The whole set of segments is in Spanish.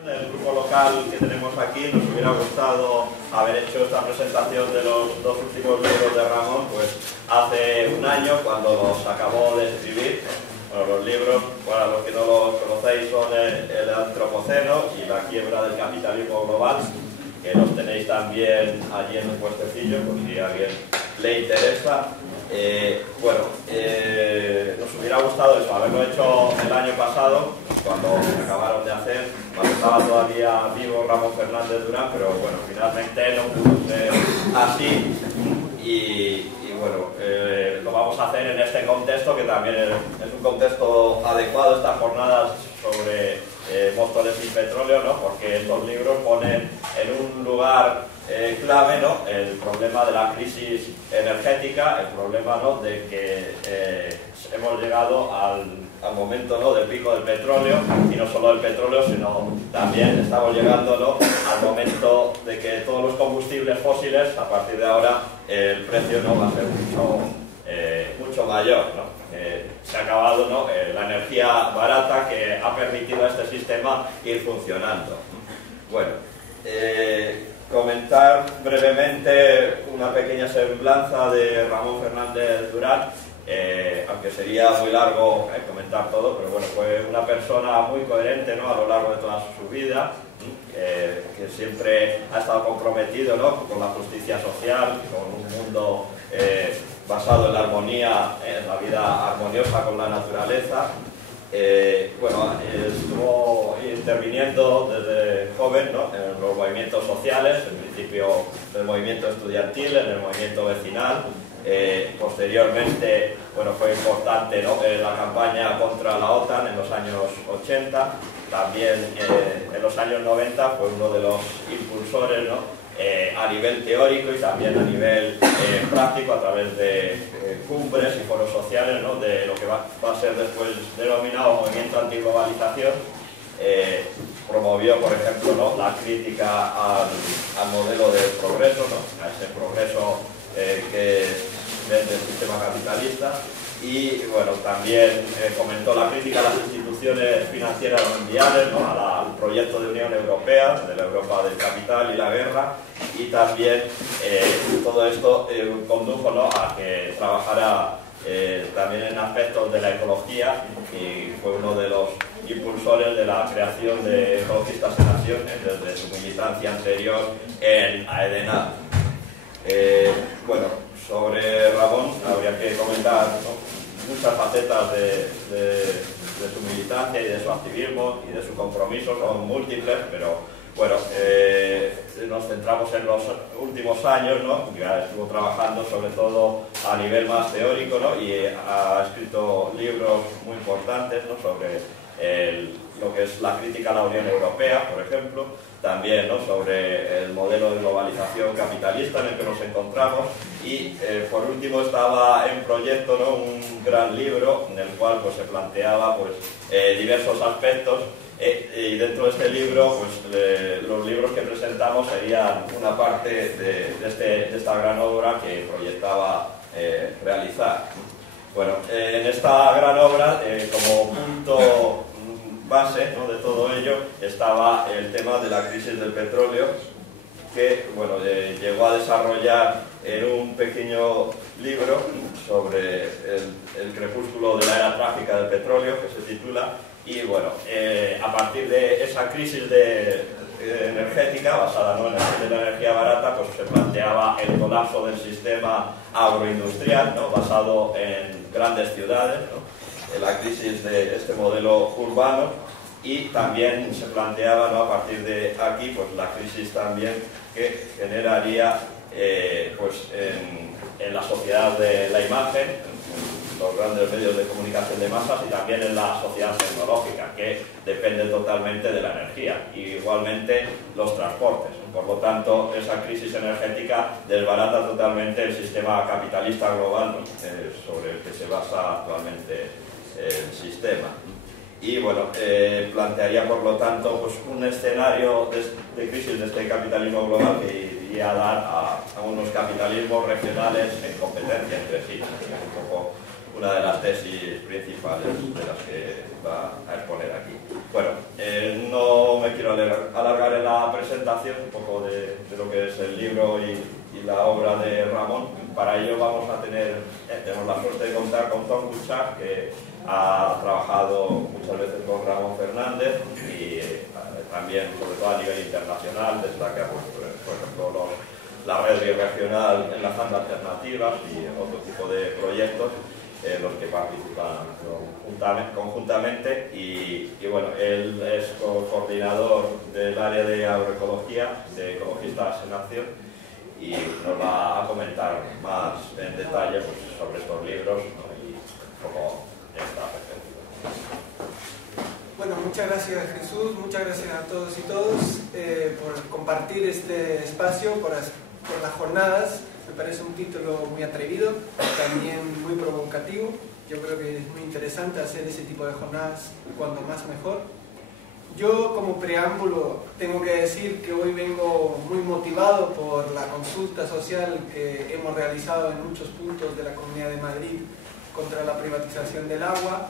Del grupo local que tenemos aquí, nos hubiera gustado haber hecho esta presentación de los dos últimos libros de Ramón pues hace un año, cuando los acabó de escribir. Bueno, los libros, para los que no los conocéis, son el Antropoceno y la quiebra del capitalismo global, que los tenéis también allí en un puestecillo, por si a alguien le interesa. Nos hubiera gustado eso, haberlo hecho el año pasado, cuando se acabaron de hacer, cuando estaba todavía vivo Ramón Fernández Durán, pero bueno, finalmente no pudo ser así lo vamos a hacer en este contexto, que también es un contexto adecuado, estas jornadas sobre Móstoles sin petróleo, ¿no? Porque estos libros ponen en un lugar clave, ¿no?, el problema de la crisis energética, el problema, ¿no?, de que hemos llegado al momento, ¿no?, del pico del petróleo, y no solo del petróleo, sino también estamos llegando, ¿no?, al momento de que todos los combustibles fósiles, a partir de ahora, el precio no va a ser mucho mayor, ¿no? Se ha acabado, ¿no?, la energía barata que ha permitido a este sistema ir funcionando. Bueno, comentar brevemente una pequeña semblanza de Ramón Fernández Durán, aunque sería muy largo comentar todo, pero bueno, fue una persona muy coherente, ¿no?, a lo largo de toda su vida, que siempre ha estado comprometido, ¿no?, con la justicia social, con un mundo basado en la armonía, en la vida armoniosa con la naturaleza. Estuvo interviniendo desde joven, ¿no?, en los movimientos sociales, en principio en el movimiento estudiantil, en el movimiento vecinal. Posteriormente, fue importante, ¿no?, la campaña contra la OTAN en los años 80. También en los años 90 fue uno de los impulsores, ¿no?, a nivel teórico y también a nivel práctico, a través de cumbres y foros sociales, ¿no?, de lo que va a ser después denominado movimiento antiglobalización. Promovió, por ejemplo, ¿no?, la crítica al modelo del progreso, ¿no?, a ese progreso que es del sistema capitalista. Y bueno, también comentó la crítica a las instituciones financieras mundiales, ¿no?, al proyecto de Unión Europea, de la Europa del capital y la guerra, y también todo esto condujo, ¿no?, a que trabajara también en aspectos de la ecología, y fue uno de los impulsores de la creación de Ecologistas en Acción desde su militancia anterior en AEDENA. Sobre Ramón habría que comentar, ¿no?, muchas facetas de su militancia y de su activismo y de su compromiso, son múltiples, pero bueno, nos centramos en los últimos años, ¿no?, ya estuvo trabajando sobre todo a nivel más teórico, ¿no?, y ha escrito libros muy importantes, ¿no?, sobre lo que es la crítica a la Unión Europea, por ejemplo, también, ¿no?, sobre el modelo de globalización capitalista en el que nos encontramos, y por último estaba en proyecto, ¿no?, un gran libro en el cual pues se planteaba diversos aspectos, y dentro de este libro los libros que presentamos serían una parte de esta gran obra que proyectaba realizar. Bueno, en esta gran obra, como punto base, ¿no?, de todo ello, estaba el tema de la crisis del petróleo, que llegó a desarrollar en un pequeño libro sobre el crepúsculo de la era trágica del petróleo, que se titula, y a partir de esa crisis energética basada, ¿no?, en la energía barata, pues se planteaba el colapso del sistema agroindustrial, ¿no?, basado en grandes ciudades, ¿no?, la crisis de este modelo urbano, y también se planteaba, ¿no?, a partir de aquí, pues la crisis también que generaría en la sociedad de la imagen, en los grandes medios de comunicación de masas, y también en la sociedad tecnológica, que depende totalmente de la energía, y igualmente los transportes. Por lo tanto, esa crisis energética desbarata totalmente el sistema capitalista global, ¿no?, sobre el que se basa actualmente el sistema. Y plantearía, por lo tanto, pues un escenario de crisis de este capitalismo global que iría a dar a unos capitalismos regionales en competencia entre sí. Es un poco una de las tesis principales de las que va a exponer aquí. No me quiero alargar en la presentación un poco de lo que es el libro y la obra de Ramón. Para ello vamos a tenemos la suerte de contar con Tom Kuczak, que ha trabajado muchas veces con Ramón Fernández y también, sobre todo a nivel internacional, destaca por ejemplo la red bioregional Enlazando Alternativas y otro tipo de proyectos en los que participan conjuntamente y bueno, él es coordinador del área de agroecología de Ecologistas en Acción y nos va a comentar más en detalle pues, sobre estos libros, ¿no? Y un poco esta perspectiva. Bueno, muchas gracias Jesús, muchas gracias a todos y todas por compartir este espacio, por las jornadas. Me parece un título muy atrevido, también muy provocativo. Yo creo que es muy interesante hacer ese tipo de jornadas, cuanto más mejor. Yo, como preámbulo, tengo que decir que hoy vengo muy motivado por la consulta social que hemos realizado en muchos puntos de la Comunidad de Madrid contra la privatización del agua.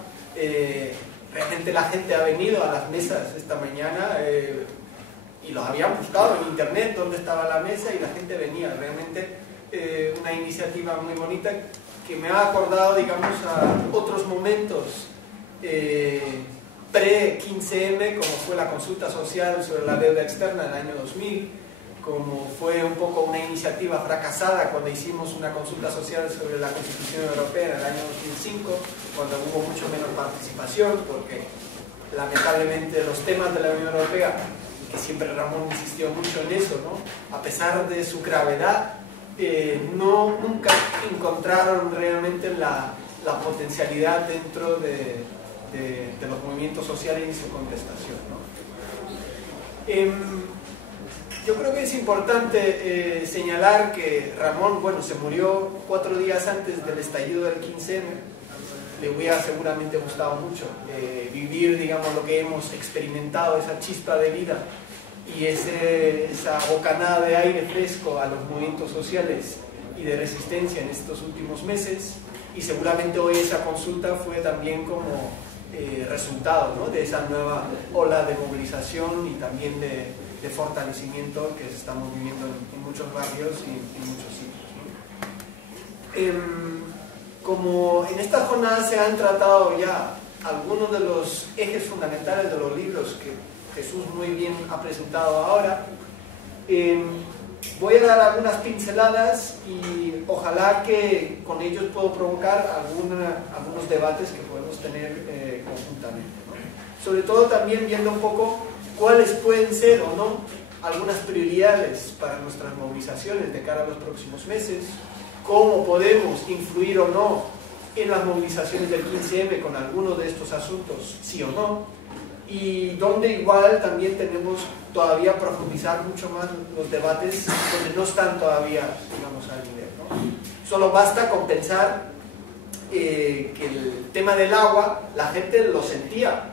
Realmente la gente ha venido a las mesas esta mañana y los habían buscado en internet dónde estaba la mesa y la gente venía. Realmente una iniciativa muy bonita que me ha acordado, digamos, a otros momentos pre-15M, como fue la consulta social sobre la deuda externa del año 2000, como fue un poco una iniciativa fracasada cuando hicimos una consulta social sobre la Constitución Europea en el año 2005, cuando hubo mucho menos participación, porque lamentablemente los temas de la Unión Europea, que siempre Ramón insistió mucho en eso, ¿no? A pesar de su gravedad, nunca encontraron realmente la potencialidad dentro de los movimientos sociales y su contestación, ¿no? Yo creo que es importante señalar que Ramón, bueno, se murió 4 días antes del estallido del 15M. Le hubiera seguramente gustado mucho vivir, digamos, lo que hemos experimentado, esa chispa de vida y esa bocanada de aire fresco a los movimientos sociales y de resistencia en estos últimos meses, y seguramente hoy esa consulta fue también como resultado, ¿no? De esa nueva ola de movilización y también de fortalecimiento que estamos viviendo en muchos barrios y en muchos sitios, ¿no? Como en estas jornadas se han tratado ya algunos de los ejes fundamentales de los libros que Jesús muy bien ha presentado ahora, voy a dar algunas pinceladas y ojalá que con ellos puedo provocar algunos debates que podemos tener conjuntamente, ¿no? Sobre todo también viendo un poco cuáles pueden ser o no algunas prioridades para nuestras movilizaciones de cara a los próximos meses, cómo podemos influir o no en las movilizaciones del 15M con algunos de estos asuntos, sí o no, y donde igual también tenemos todavía profundizar mucho más los debates donde no están todavía, digamos, al nivel, ¿no? Solo basta con pensar que el tema del agua la gente lo sentía,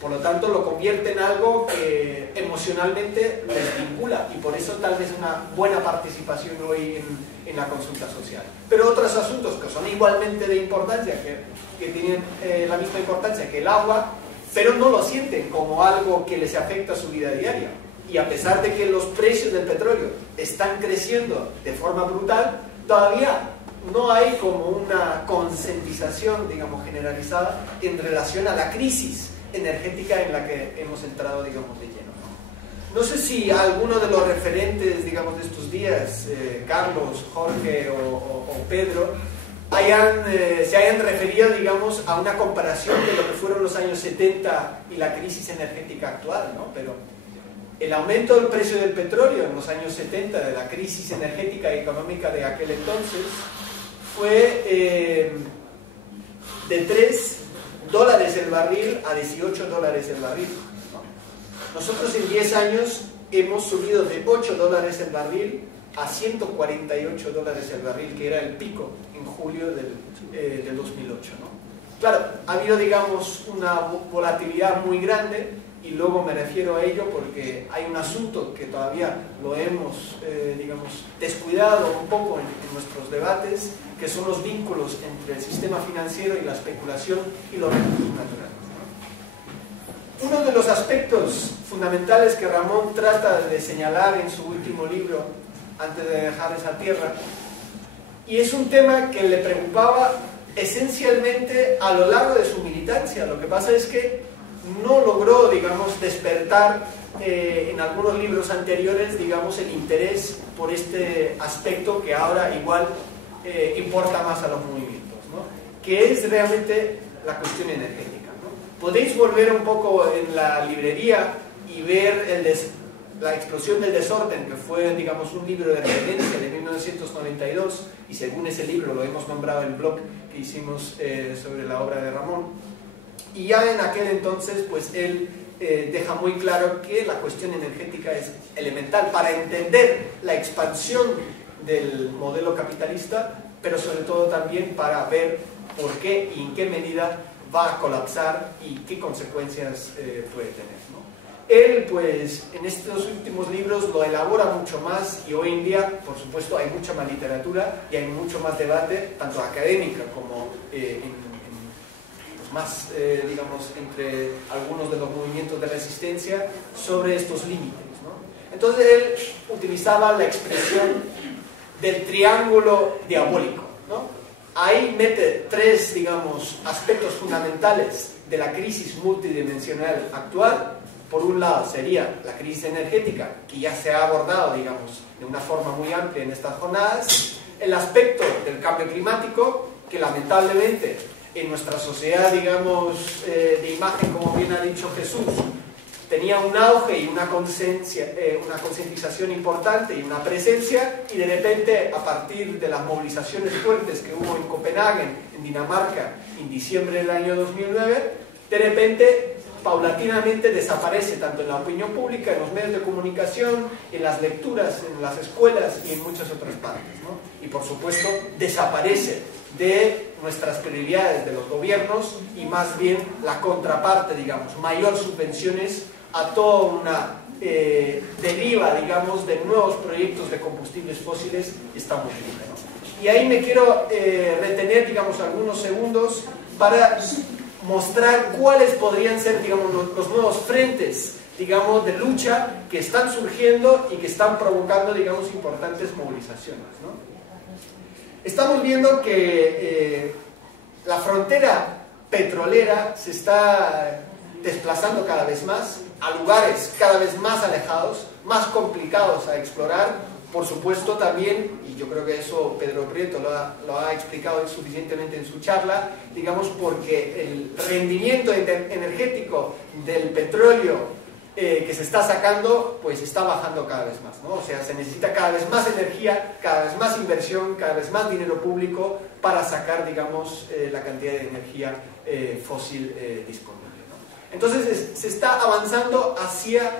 por lo tanto lo convierte en algo que emocionalmente les vincula y por eso tal vez una buena participación hoy en la consulta social. Pero otros asuntos que son igualmente de importancia, que tienen la misma importancia que el agua, pero no lo sienten como algo que les afecta a su vida diaria. Y a pesar de que los precios del petróleo están creciendo de forma brutal, todavía no hay como una concientización, digamos, generalizada en relación a la crisis energética en la que hemos entrado, digamos, de lleno, ¿no? No sé si alguno de los referentes, digamos, de estos días, Carlos, Jorge o Pedro, se hayan referido, digamos, a una comparación de lo que fueron los años 70 y la crisis energética actual, ¿no? Pero el aumento del precio del petróleo en los años 70, de la crisis energética y económica de aquel entonces, fue de $3 el barril a $18 el barril, ¿no? Nosotros en 10 años hemos subido de $8 el barril a $148 el barril, que era el pico en julio del 2008, ¿no? Claro, ha habido, digamos, una volatilidad muy grande, y luego me refiero a ello porque hay un asunto que todavía lo hemos, digamos, descuidado un poco en nuestros debates, que son los vínculos entre el sistema financiero y la especulación y los recursos naturales, Uno de los aspectos fundamentales que Ramón trata de señalar en su último libro, antes de dejar esa tierra, y es un tema que le preocupaba esencialmente a lo largo de su militancia. Lo que pasa es que no logró, digamos, despertar en algunos libros anteriores, digamos, el interés por este aspecto que ahora igual importa más a los movimientos, ¿no? Que es realmente la cuestión energética, ¿no? Podéis volver un poco en la librería y ver la explosión del desorden, que fue, digamos, un libro de referencia de 1992, y según ese libro lo hemos nombrado en el blog que hicimos sobre la obra de Ramón. Y ya en aquel entonces, pues él deja muy claro que la cuestión energética es elemental para entender la expansión del modelo capitalista, pero sobre todo también para ver por qué y en qué medida va a colapsar y qué consecuencias puede tener, ¿no? Él, pues, en estos últimos libros lo elabora mucho más, y hoy en día, por supuesto, hay mucha más literatura y hay mucho más debate, tanto académica como más, digamos, entre algunos de los movimientos de resistencia sobre estos límites, ¿no? Entonces él utilizaba la expresión del triángulo diabólico, ¿no? Ahí mete tres, digamos, aspectos fundamentales de la crisis multidimensional actual. Por un lado sería la crisis energética, que ya se ha abordado, digamos, de una forma muy amplia en estas jornadas. El aspecto del cambio climático, que lamentablemente en nuestra sociedad, digamos, de imagen, como bien ha dicho Jesús, tenía un auge y una concientización importante y una presencia, y de repente, a partir de las movilizaciones fuertes que hubo en Copenhague, en Dinamarca, en diciembre del año 2009, de repente, paulatinamente desaparece tanto en la opinión pública, en los medios de comunicación, en las lecturas, en las escuelas y en muchas otras partes, ¿no? Y por supuesto desaparece de nuestras prioridades de los gobiernos, y más bien la contraparte, digamos, mayor subvenciones a toda una deriva, digamos, de nuevos proyectos de combustibles fósiles está muy libre, ¿no? Y ahí me quiero retener, digamos, algunos segundos para mostrar cuáles podrían ser, digamos, los nuevos frentes, digamos, de lucha que están surgiendo y que están provocando, digamos, importantes movilizaciones, ¿no? Estamos viendo que la frontera petrolera se está desplazando cada vez más a lugares cada vez más alejados, más complicados a explorar. Por supuesto también, y yo creo que eso Pedro Prieto lo ha explicado suficientemente en su charla, digamos, porque el rendimiento energético del petróleo que se está sacando, pues está bajando cada vez más, ¿no? O sea, se necesita cada vez más energía, cada vez más inversión, cada vez más dinero público para sacar, digamos, la cantidad de energía fósil disponible, ¿no? Entonces se está avanzando hacia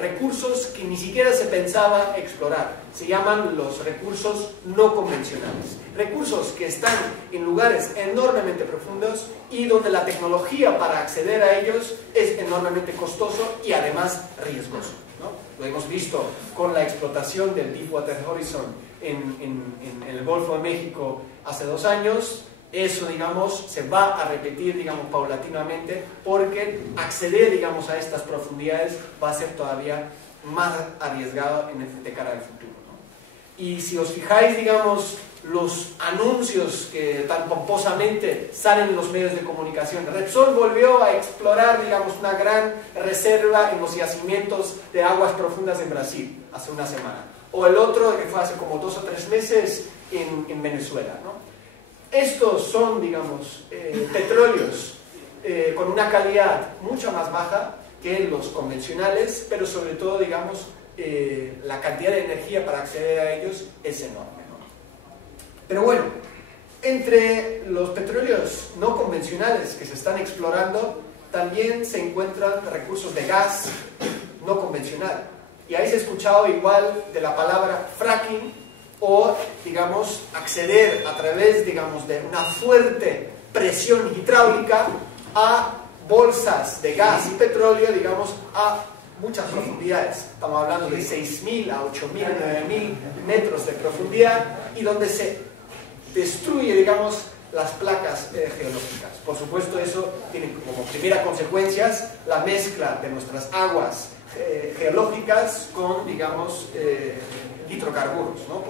recursos que ni siquiera se pensaba explorar. Se llaman los recursos no convencionales, recursos que están en lugares enormemente profundos y donde la tecnología para acceder a ellos es enormemente costoso y además riesgoso, ¿no? Lo hemos visto con la explotación del Deepwater Horizon en el Golfo de México hace 2 años. Eso, digamos, se va a repetir, digamos, paulatinamente, porque acceder, digamos, a estas profundidades va a ser todavía más arriesgado de cara al futuro, ¿no? Y si os fijáis, digamos, los anuncios que tan pomposamente salen en los medios de comunicación, Repsol volvió a explorar, digamos, una gran reserva en los yacimientos de aguas profundas en Brasil hace una semana, o el otro que fue hace como 2 o 3 meses en Venezuela, ¿no? Estos son, digamos, petróleos con una calidad mucho más baja que los convencionales, pero sobre todo, digamos, la cantidad de energía para acceder a ellos es enorme, ¿no? Pero bueno, entre los petróleos no convencionales que se están explorando, también se encuentran recursos de gas no convencional. Y ahí se ha escuchado igual de la palabra fracking, o, digamos, acceder a través, digamos, de una fuerte presión hidráulica a bolsas de gas y petróleo, digamos, a muchas profundidades. Estamos hablando de 6.000 a 8.000, 9.000 metros de profundidad, y donde se destruye, digamos, las placas geológicas. Por supuesto, eso tiene como primera consecuencia la mezcla de nuestras aguas geológicas con, digamos, hidrocarburos, ¿no?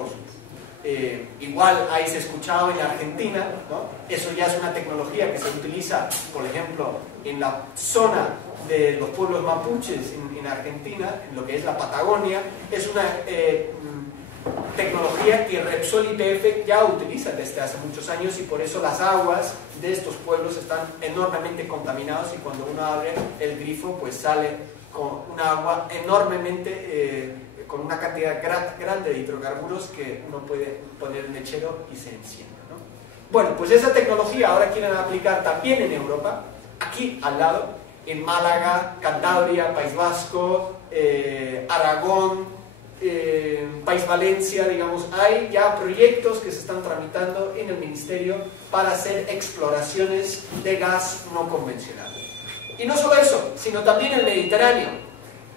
Igual habéis escuchado en Argentina, ¿no? Eso ya es una tecnología que se utiliza, por ejemplo, en la zona de los pueblos mapuches en Argentina, en lo que es la Patagonia. Es una tecnología que Repsol y YPF ya utilizan desde hace muchos años, y por eso las aguas de estos pueblos están enormemente contaminadas, y cuando uno abre el grifo pues sale con un agua enormemente con una cantidad grande de hidrocarburos que uno puede poner en mechero y se enciende, ¿no? Bueno, pues esa tecnología ahora quieren aplicar también en Europa, aquí al lado, en Málaga, Cantabria, País Vasco, Aragón, País Valencia, digamos. Hay ya proyectos que se están tramitando en el Ministerio para hacer exploraciones de gas no convencional. Y no solo eso, sino también el Mediterráneo,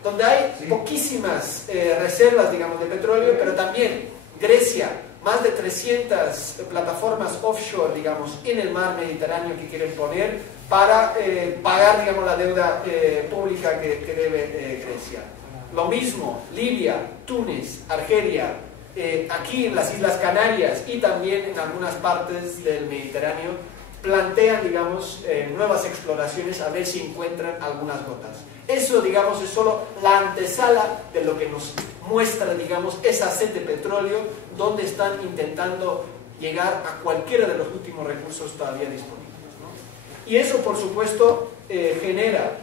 donde hay poquísimas reservas, digamos, de petróleo, pero también Grecia, más de 300 plataformas offshore, digamos, en el mar Mediterráneo que quieren poner para pagar, digamos, la deuda pública que debe Grecia. Lo mismo, Libia, Túnez, Argelia, aquí en las Islas Canarias y también en algunas partes del Mediterráneo, plantean, digamos, nuevas exploraciones a ver si encuentran algunas gotas. Eso, digamos, es solo la antesala de lo que nos muestra, digamos, esa sed de petróleo, donde están intentando llegar a cualquiera de los últimos recursos todavía disponibles, ¿no? Y eso, por supuesto, genera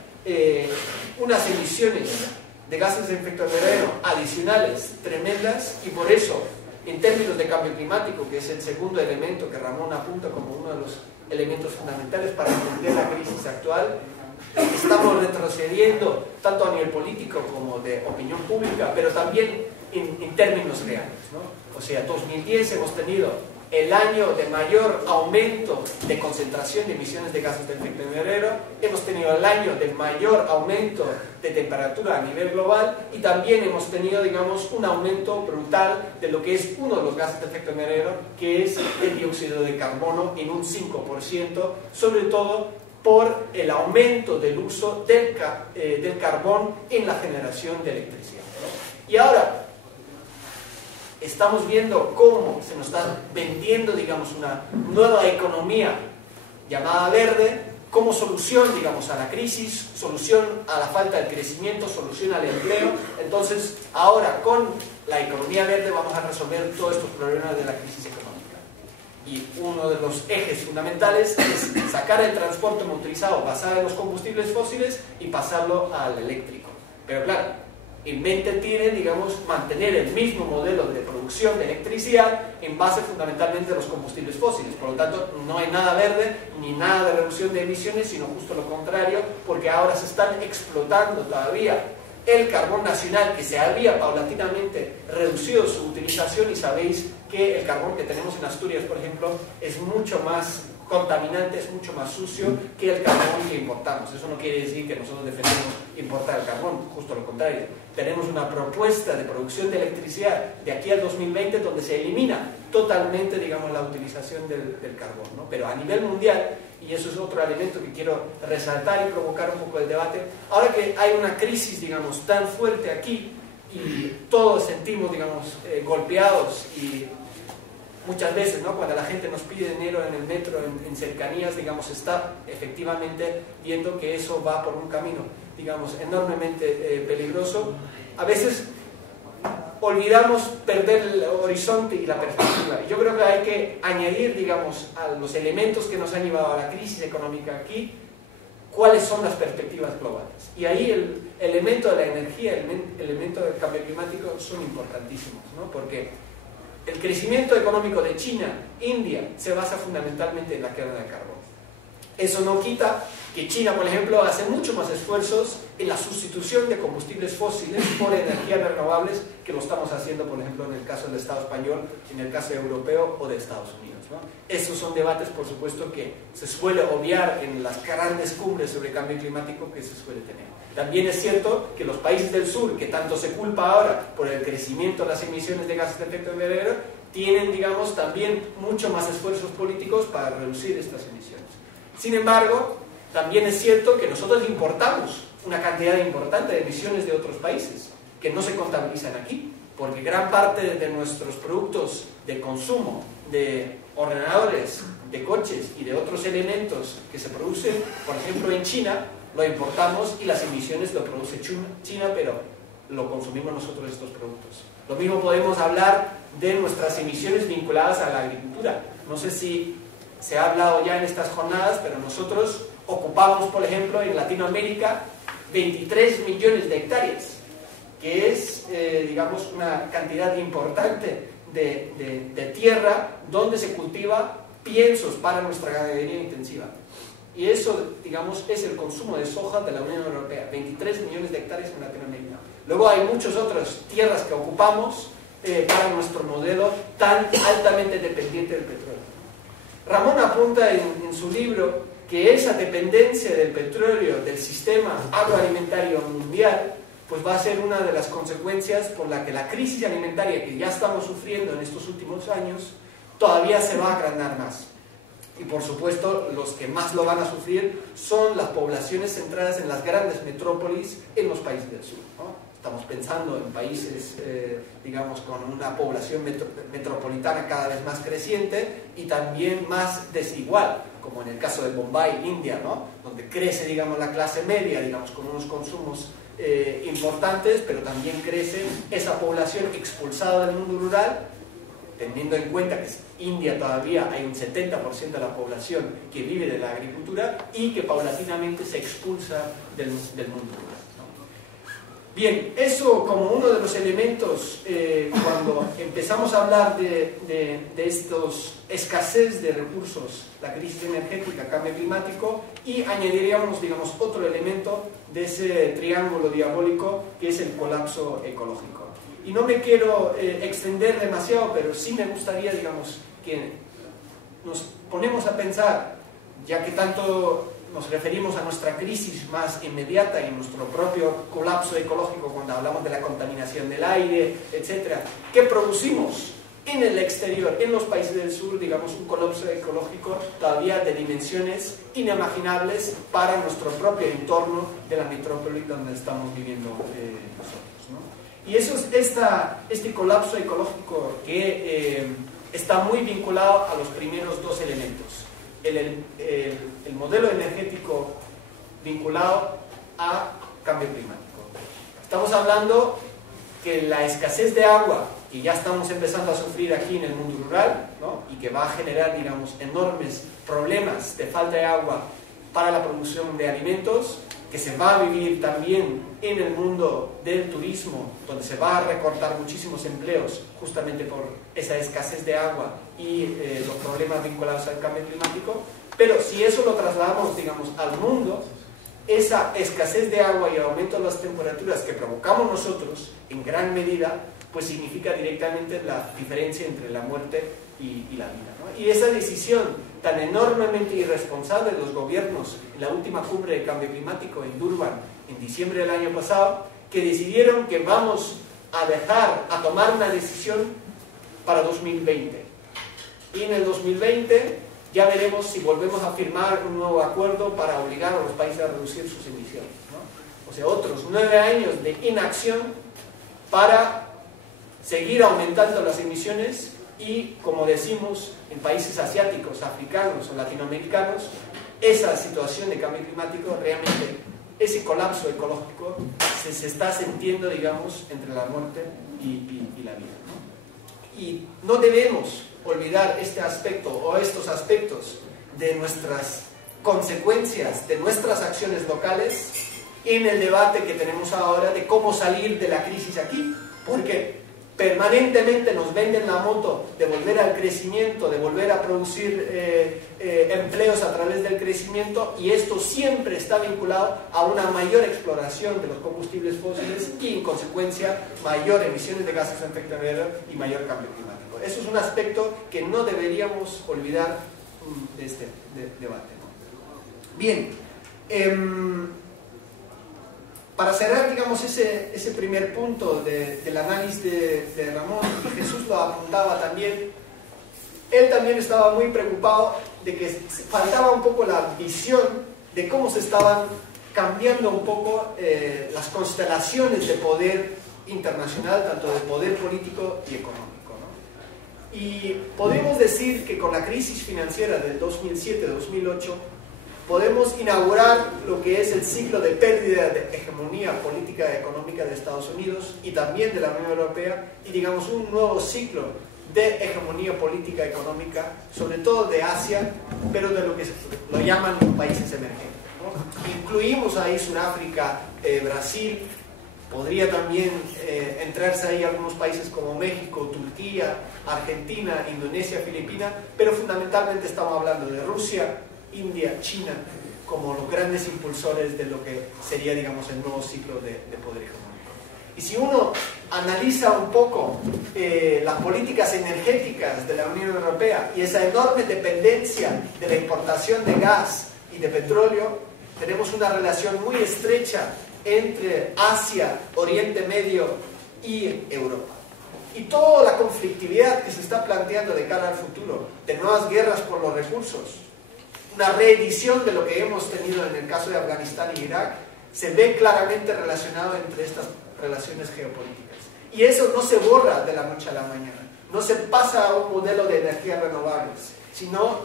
unas emisiones de gases de efecto invernadero adicionales tremendas, y por eso, en términos de cambio climático, que es el segundo elemento que Ramón apunta como uno de los elementos fundamentales para entender la crisis actual, estamos retrocediendo tanto a nivel político como de opinión pública, pero también en términos reales, ¿no? O sea, 2010 hemos tenido el año de mayor aumento de concentración de emisiones de gases de efecto invernadero, hemos tenido el año de mayor aumento de temperatura a nivel global, y también hemos tenido, digamos, un aumento brutal de lo que es uno de los gases de efecto invernadero, que es el dióxido de carbono, en un 5%, sobre todo por el aumento del uso del carbón en la generación de electricidad, ¿no? Y ahora estamos viendo cómo se nos está vendiendo, digamos, una nueva economía llamada verde como solución, digamos, a la crisis, solución a la falta de crecimiento, solución al empleo. Entonces, ahora con la economía verde vamos a resolver todos estos problemas de la crisis económica. Y uno de los ejes fundamentales es sacar el transporte motorizado basado en los combustibles fósiles y pasarlo al eléctrico. Pero claro, en mente tienen, digamos, mantener el mismo modelo de producción de electricidad en base fundamentalmente a los combustibles fósiles. Por lo tanto, no hay nada verde ni nada de reducción de emisiones, sino justo lo contrario, porque ahora se están explotando todavía el carbón nacional, que se había paulatinamente reducido su utilización, y sabéis que el carbón que tenemos en Asturias, por ejemplo, es mucho más contaminante, es mucho más sucio que el carbón que importamos. Eso no quiere decir que nosotros defendemos importar el carbón, justo lo contrario. Tenemos una propuesta de producción de electricidad de aquí al 2020 donde se elimina totalmente, digamos, la utilización del carbón, ¿no? Pero a nivel mundial, y eso es otro elemento que quiero resaltar y provocar un poco el debate, ahora que hay una crisis, digamos, tan fuerte aquí y todos sentimos, digamos, golpeados, y muchas veces, ¿no?, cuando la gente nos pide dinero en el metro, en cercanías, digamos, está efectivamente viendo que eso va por un camino, digamos, enormemente peligroso. A veces olvidamos perder el horizonte y la perspectiva. Yo creo que hay que añadir, digamos, a los elementos que nos han llevado a la crisis económica aquí, cuáles son las perspectivas globales. Y ahí el elemento de la energía, el elemento del cambio climático son importantísimos, ¿no? Porque el crecimiento económico de China, India, se basa fundamentalmente en la quema de carbón. Eso no quita que China, por ejemplo, hace mucho más esfuerzos en la sustitución de combustibles fósiles por energías renovables que lo estamos haciendo, por ejemplo, en el caso del Estado español, en el caso europeo o de Estados Unidos, ¿no? Esos son debates, por supuesto, que se suele obviar en las grandes cumbres sobre cambio climático que se suele tener. También es cierto que los países del sur, que tanto se culpa ahora por el crecimiento de las emisiones de gases de efecto invernadero, tienen, digamos, también mucho más esfuerzos políticos para reducir estas emisiones. Sin embargo, también es cierto que nosotros importamos una cantidad importante de emisiones de otros países que no se contabilizan aquí, porque gran parte de nuestros productos de consumo, de ordenadores, de coches y de otros elementos que se producen, por ejemplo, en China, lo importamos y las emisiones lo produce China, pero lo consumimos nosotros estos productos. Lo mismo podemos hablar de nuestras emisiones vinculadas a la agricultura. No sé si se ha hablado ya en estas jornadas, pero nosotros ocupamos, por ejemplo, en Latinoamérica 23 millones de hectáreas, que es, digamos, una cantidad importante de tierra donde se cultiva piensos para nuestra ganadería intensiva. Y eso, digamos, es el consumo de soja de la Unión Europea, 23 millones de hectáreas en Latinoamérica. Luego hay muchas otras tierras que ocupamos para nuestro modelo tan altamente dependiente del petróleo. Ramón apunta en su libro que esa dependencia del petróleo del sistema agroalimentario mundial pues va a ser una de las consecuencias por la que la crisis alimentaria que ya estamos sufriendo en estos últimos años todavía se va a agrandar más. Y por supuesto los que más lo van a sufrir son las poblaciones centradas en las grandes metrópolis en los países del sur, ¿no? Estamos pensando en países, digamos, con una población metropolitana cada vez más creciente y también más desigual, como en el caso de Bombay, India, ¿no? Donde crece, digamos, la clase media, digamos, con unos consumos importantes, pero también crece esa población expulsada del mundo rural, teniendo en cuenta que en India todavía hay un 70% de la población que vive de la agricultura y que paulatinamente se expulsa del mundo rural. Bien, eso como uno de los elementos cuando empezamos a hablar de estos escasez de recursos, la crisis energética, cambio climático, y añadiríamos, digamos, otro elemento de ese triángulo diabólico que es el colapso ecológico. Y no me quiero extender demasiado, pero sí me gustaría, digamos, que nos ponemos a pensar, ya que tanto nos referimos a nuestra crisis más inmediata y nuestro propio colapso ecológico cuando hablamos de la contaminación del aire, etcétera, que producimos en el exterior, en los países del sur, digamos, un colapso ecológico todavía de dimensiones inimaginables para nuestro propio entorno de la metrópoli donde estamos viviendo nosotros, ¿no? Y eso es este colapso ecológico que está muy vinculado a los primeros dos elementos. El modelo energético vinculado a cambio climático. Estamos hablando que la escasez de agua, que ya estamos empezando a sufrir aquí en el mundo rural, ¿no? Y que va a generar, digamos, enormes problemas de falta de agua para la producción de alimentos, que se va a vivir también en el mundo del turismo, donde se va a recortar muchísimos empleos justamente por esa escasez de agua y los problemas vinculados al cambio climático. Pero si eso lo trasladamos, digamos, al mundo, esa escasez de agua y el aumento de las temperaturas que provocamos nosotros, en gran medida, pues significa directamente la diferencia entre la muerte y la vida, ¿no? Y esa decisión tan enormemente irresponsable de los gobiernos en la última cumbre de cambio climático en Durban en diciembre del año pasado, que decidieron que vamos a tomar una decisión para 2020. Y en el 2020 ya veremos si volvemos a firmar un nuevo acuerdo para obligar a los países a reducir sus emisiones, ¿no? O sea, otros 9 años de inacción para seguir aumentando las emisiones y, como decimos, en países asiáticos, africanos o latinoamericanos, esa situación de cambio climático, realmente ese colapso ecológico se está sintiendo, digamos, entre la muerte y la vida, ¿no? Y no debemos olvidar este aspecto o estos aspectos de nuestras consecuencias, de nuestras acciones locales en el debate que tenemos ahora de cómo salir de la crisis aquí, porque permanentemente nos venden la moto de volver al crecimiento, de volver a producir empleos a través del crecimiento, y esto siempre está vinculado a una mayor exploración de los combustibles fósiles y, en consecuencia, mayor emisiones de gases de efecto invernadero y mayor cambio climático. Eso es un aspecto que no deberíamos olvidar de este debate, ¿no? Bien, para cerrar, digamos, ese primer punto del análisis de Ramón, y Jesús lo apuntaba también, él también estaba muy preocupado de que faltaba un poco la visión de cómo se estaban cambiando un poco las constelaciones de poder internacional, tanto de poder político y económico, ¿no? Y podemos decir que con la crisis financiera del 2007-2008 podemos inaugurar lo que es el ciclo de pérdida de hegemonía política y económica de Estados Unidos y también de la Unión Europea, y digamos un nuevo ciclo de hegemonía política y económica, sobre todo de Asia, pero de lo que lo llaman países emergentes, ¿no? Incluimos ahí Sudáfrica, Brasil, podría también entrarse ahí algunos países como México, Turquía, Argentina, Indonesia, Filipinas, pero fundamentalmente estamos hablando de Rusia, India, China, como los grandes impulsores de lo que sería, digamos, el nuevo ciclo de poder económico. Y si uno analiza un poco las políticas energéticas de la Unión Europea y esa enorme dependencia de la importación de gas y de petróleo, tenemos una relación muy estrecha entre Asia, Oriente Medio y Europa. Y toda la conflictividad que se está planteando de cara al futuro, de nuevas guerras por los recursos, una reedición de lo que hemos tenido en el caso de Afganistán y Irak, se ve claramente relacionado entre estas relaciones geopolíticas. Y eso no se borra de la noche a la mañana, no se pasa a un modelo de energías renovables, sino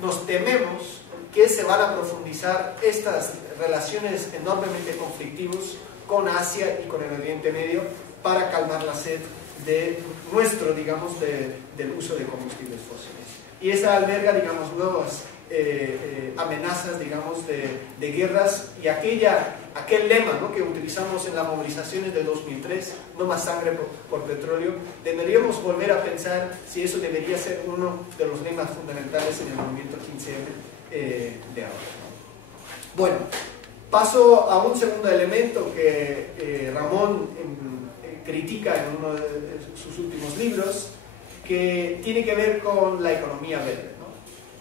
nos tememos que se van a profundizar estas relaciones enormemente conflictivas con Asia y con el Oriente Medio para calmar la sed de nuestro, digamos, del uso de combustibles fósiles. Y esa alberga, digamos, nuevas amenazas, digamos, de guerras, y aquel lema, ¿no?, que utilizamos en las movilizaciones de 2003, no más sangre por petróleo, deberíamos volver a pensar si eso debería ser uno de los lemas fundamentales en el movimiento 15M de ahora. Bueno, paso a un segundo elemento que Ramón critica en uno de sus últimos libros, que tiene que ver con la economía verde.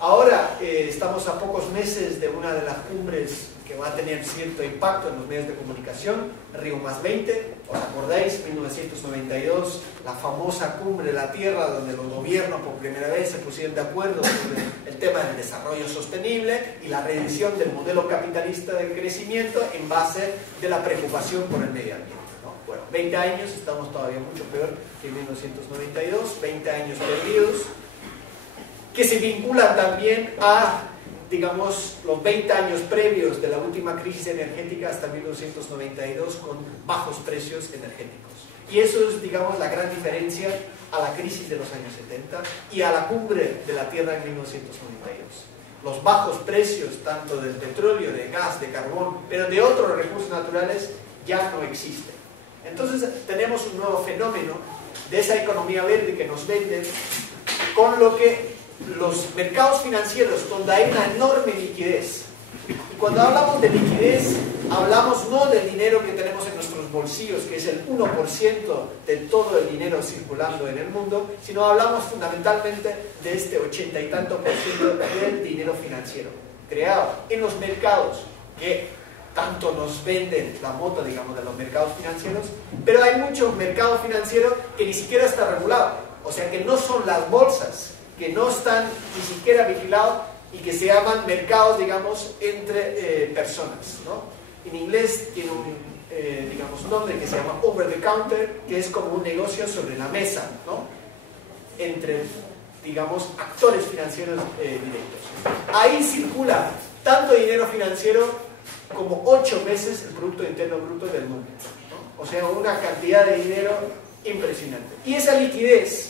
Ahora estamos a pocos meses de una de las cumbres que va a tener cierto impacto en los medios de comunicación, Río + 20, ¿os acordáis? 1992, la famosa cumbre de la Tierra, donde los gobiernos por primera vez se pusieron de acuerdo sobre el tema del desarrollo sostenible y la reedición del modelo capitalista del crecimiento en base de la preocupación por el medio ambiente, ¿no? Bueno, 20 años, estamos todavía mucho peor que en 1992, 20 años perdidos, que se vinculan también a, digamos, los 20 años previos de la última crisis energética hasta 1992 con bajos precios energéticos. Y eso es, digamos, la gran diferencia a la crisis de los años 70 y a la cumbre de la Tierra en 1992. Los bajos precios, tanto del petróleo, de gas, de carbón, pero de otros recursos naturales, ya no existen. Entonces tenemos un nuevo fenómeno de esa economía verde que nos venden, con lo que los mercados financieros, donde hay una enorme liquidez. Y cuando hablamos de liquidez, hablamos no del dinero que tenemos en nuestros bolsillos, que es el 1% de todo el dinero circulando en el mundo, sino hablamos fundamentalmente de este 80 y tanto % del dinero financiero, creado en los mercados, que tanto nos venden la moto, digamos, de los mercados financieros, pero hay muchos mercados financieros que ni siquiera está regulado, o sea que no son las bolsas, que no están ni siquiera vigilados y que se llaman mercados, digamos, entre personas, ¿no? En inglés tiene un digamos, nombre que se llama over the counter, que es como un negocio sobre la mesa, ¿no?, entre, digamos, actores financieros directos. Ahí circula tanto dinero financiero como 8 veces el Producto Interno Bruto del mundo, ¿no? O sea, una cantidad de dinero impresionante. Y esa liquidez,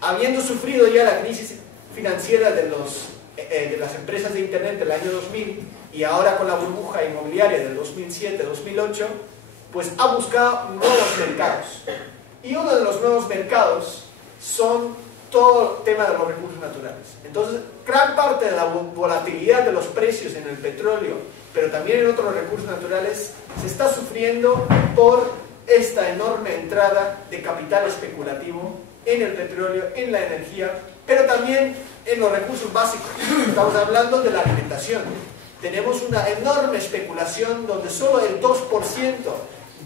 habiendo sufrido ya la crisis financiera de las empresas de Internet del año 2000 y ahora con la burbuja inmobiliaria del 2007-2008, pues ha buscado nuevos mercados. Y uno de los nuevos mercados son todo el tema de los recursos naturales. Entonces, gran parte de la volatilidad de los precios en el petróleo, pero también en otros recursos naturales, se está sufriendo por esta enorme entrada de capital especulativo en el petróleo, en la energía, pero también en los recursos básicos. Estamos hablando de la alimentación. Tenemos una enorme especulación donde solo el 2%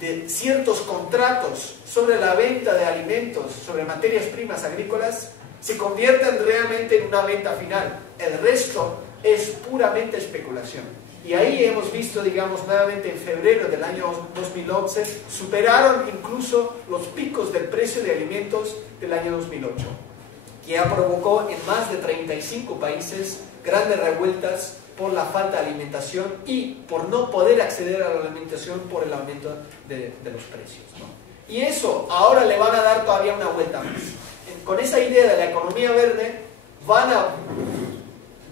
de ciertos contratos sobre la venta de alimentos, sobre materias primas agrícolas, se conviertan realmente en una venta final. El resto es puramente especulación. Y ahí hemos visto, digamos, nuevamente en febrero del año 2011, superaron incluso los picos del precio de alimentos del año 2008, que ya provocó en más de 35 países grandes revueltas por la falta de alimentación y por no poder acceder a la alimentación por el aumento de los precios, ¿no? Y eso ahora le van a dar todavía una vuelta más. Con esa idea de la economía verde van a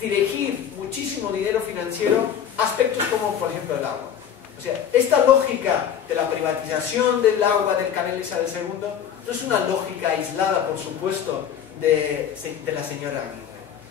dirigir muchísimo dinero financiero a aspectos como, por ejemplo, el agua. O sea, esta lógica de la privatización del agua del canal Isabel II no es una lógica aislada, por supuesto, de la señora Aguirre.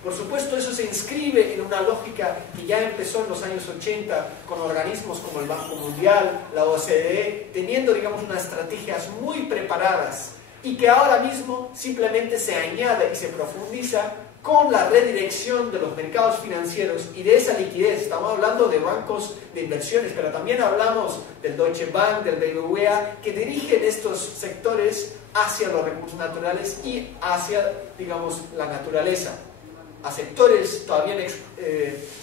Por supuesto, eso se inscribe en una lógica que ya empezó en los años 80 con organismos como el Banco Mundial, la OCDE, teniendo, digamos, unas estrategias muy preparadas y que ahora mismo simplemente se añade y se profundiza con la redirección de los mercados financieros y de esa liquidez. Estamos hablando de bancos de inversiones, pero también hablamos del Deutsche Bank, del BBVA, que dirigen estos sectores hacia los recursos naturales y hacia, digamos, la naturaleza. A sectores todavía...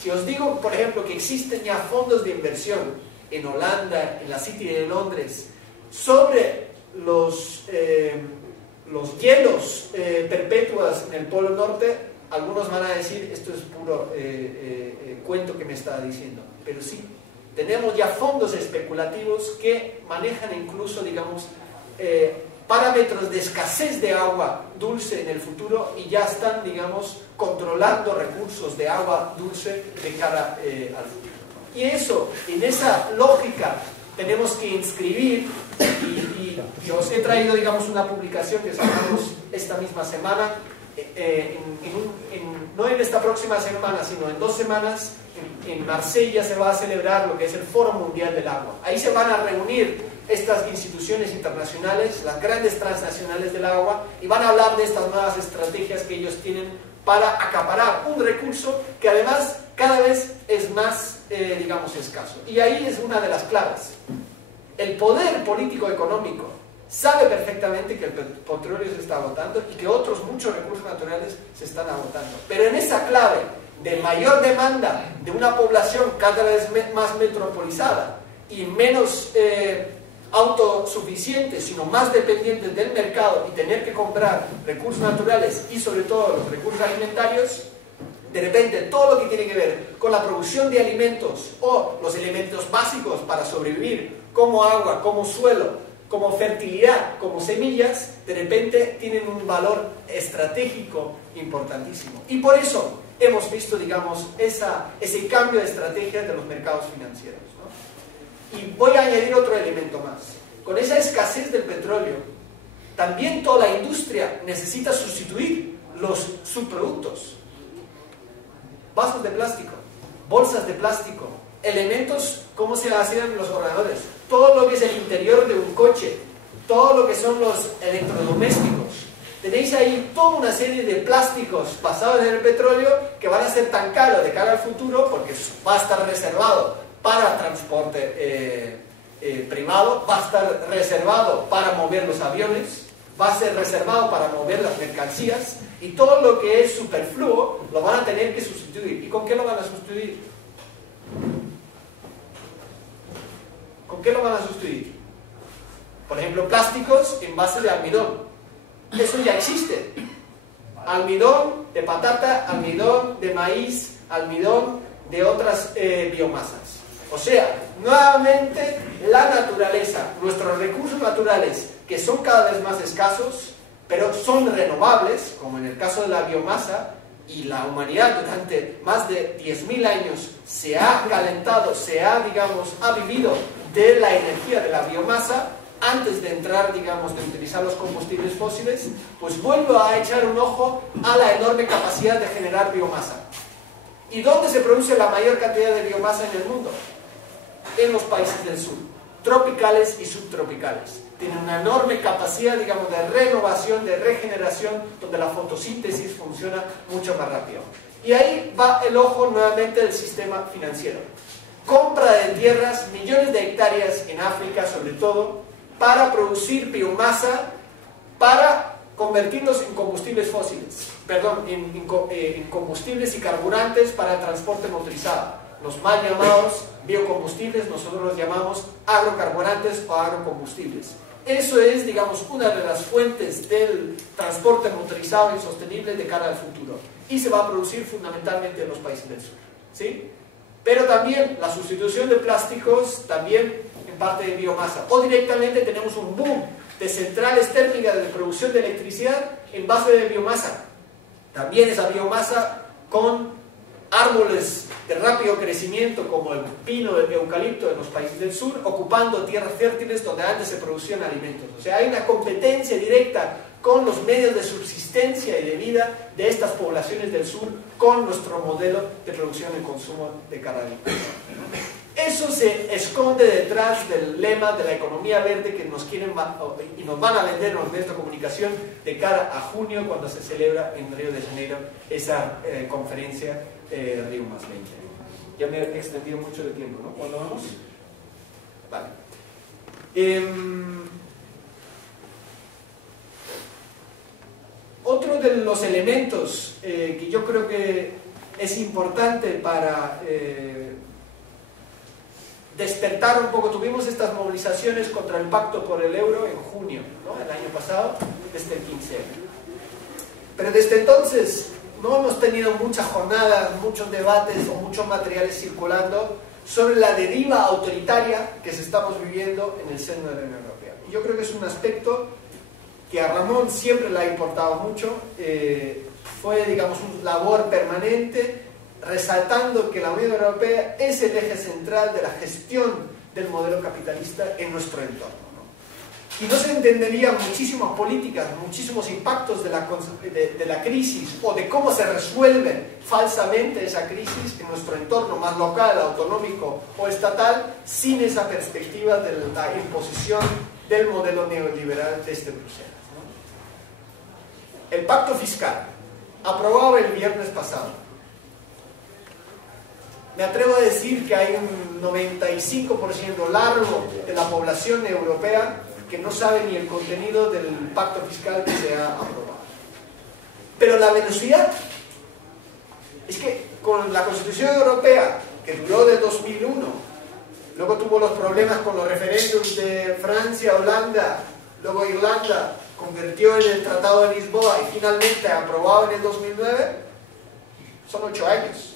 si os digo, por ejemplo, que existen ya fondos de inversión en Holanda, en la City de Londres, sobre los hielos perpetuos en el Polo Norte, algunos van a decir, esto es puro cuento que me está diciendo, pero sí, tenemos ya fondos especulativos que manejan incluso, digamos, parámetros de escasez de agua dulce en el futuro y ya están, digamos, controlando recursos de agua dulce de cara al futuro. Y eso, en esa lógica, tenemos que inscribir, y os he traído, digamos, una publicación que sacamos esta misma semana, no en esta próxima semana, sino en 2 semanas, en Marsella se va a celebrar lo que es el Foro Mundial del Agua. Ahí se van a reunir estas instituciones internacionales, las grandes transnacionales del agua, y van a hablar de estas nuevas estrategias que ellos tienen para acaparar un recurso que además cada vez es más, digamos, escaso. Y ahí es una de las claves. El poder político-económico sabe perfectamente que el petróleo se está agotando y que otros muchos recursos naturales se están agotando. Pero en esa clave de mayor demanda de una población cada vez más metropolizada y menos autosuficiente, sino más dependientes del mercado y tener que comprar recursos naturales y sobre todo los recursos alimentarios, de repente todo lo que tiene que ver con la producción de alimentos o los elementos básicos para sobrevivir, como agua, como suelo, como fertilidad, como semillas, de repente tienen un valor estratégico importantísimo. Y por eso hemos visto, digamos, ese cambio de estrategia de los mercados financieros, ¿no? Y voy a añadir otro elemento más. Con esa escasez del petróleo, también toda la industria necesita sustituir los subproductos. Vasos de plástico, bolsas de plástico, elementos como se hacían los ordenadores, todo lo que es el interior de un coche, todo lo que son los electrodomésticos. Tenéis ahí toda una serie de plásticos basados en el petróleo que van a ser tan caros de cara al futuro porque va a estar reservado para transporte privado, va a estar reservado para mover los aviones, va a ser reservado para mover las mercancías y todo lo que es superfluo lo van a tener que sustituir. ¿Y con qué lo van a sustituir? ¿Con qué lo van a sustituir? Por ejemplo, plásticos en base de almidón. Eso ya existe. Almidón de patata, almidón de maíz, almidón de otras biomasas. O sea, nuevamente la naturaleza, nuestros recursos naturales, que son cada vez más escasos, pero son renovables, como en el caso de la biomasa, y la humanidad durante más de 10.000 años se ha calentado, digamos, ha vivido de la energía de la biomasa, antes de entrar, digamos, de utilizar los combustibles fósiles, pues vuelvo a echar un ojo a la enorme capacidad de generar biomasa. ¿Y dónde se produce la mayor cantidad de biomasa en el mundo? En los países del sur, tropicales y subtropicales. Tienen una enorme capacidad, digamos, de renovación, de regeneración, donde la fotosíntesis funciona mucho más rápido. Y ahí va el ojo nuevamente del sistema financiero. Compra de tierras, millones de hectáreas en África sobre todo, para producir biomasa, para convertirlos en combustibles fósiles, perdón, en combustibles y carburantes para el transporte motorizado. Los mal llamados biocombustibles, nosotros los llamamos agrocarburantes o agrocombustibles. Eso es, digamos, una de las fuentes del transporte motorizado y sostenible de cara al futuro. Y se va a producir fundamentalmente en los países del sur, ¿sí? Pero también la sustitución de plásticos, también en parte de biomasa. O directamente tenemos un boom de centrales térmicas de producción de electricidad en base de biomasa. También esa biomasa con árboles de rápido crecimiento como el pino, el eucalipto en los países del sur, ocupando tierras fértiles donde antes se producían alimentos. O sea, hay una competencia directa con los medios de subsistencia y de vida de estas poblaciones del sur con nuestro modelo de producción y consumo de carne. Eso se esconde detrás del lema de la economía verde que nos quieren y nos van a vender los medios de comunicación de cara a junio, cuando se celebra en Río de Janeiro esa conferencia Río +20. Ya me he extendido mucho de tiempo, ¿no? ¿Cuándo vamos? Vale. Otro de los elementos que yo creo que es importante para despertar un poco, tuvimos estas movilizaciones contra el pacto por el euro en junio, ¿no? El año pasado, desde el 15. Pero desde entonces no hemos tenido muchas jornadas, muchos debates o muchos materiales circulando sobre la deriva autoritaria que estamos viviendo en el seno de la Unión Europea. Y yo creo que es un aspecto que a Ramón siempre le ha importado mucho, fue, digamos, una labor permanente, resaltando que la Unión Europea es el eje central de la gestión del modelo capitalista en nuestro entorno, ¿no? Y no se entenderían muchísimas políticas, muchísimos impactos de la crisis o de cómo se resuelve falsamente esa crisis en nuestro entorno más local, autonómico o estatal, sin esa perspectiva de la imposición del modelo neoliberal desde Bruselas, ¿no? El pacto fiscal, aprobado el viernes pasado. Me atrevo a decir que hay un 95% largo de la población europea que no sabe ni el contenido del pacto fiscal que se ha aprobado. Pero la velocidad es que con la Constitución Europea, que duró del 2001, luego tuvo los problemas con los referéndums de Francia, Holanda, luego Irlanda, convirtió en el Tratado de Lisboa y finalmente aprobado en el 2009, son 8 años.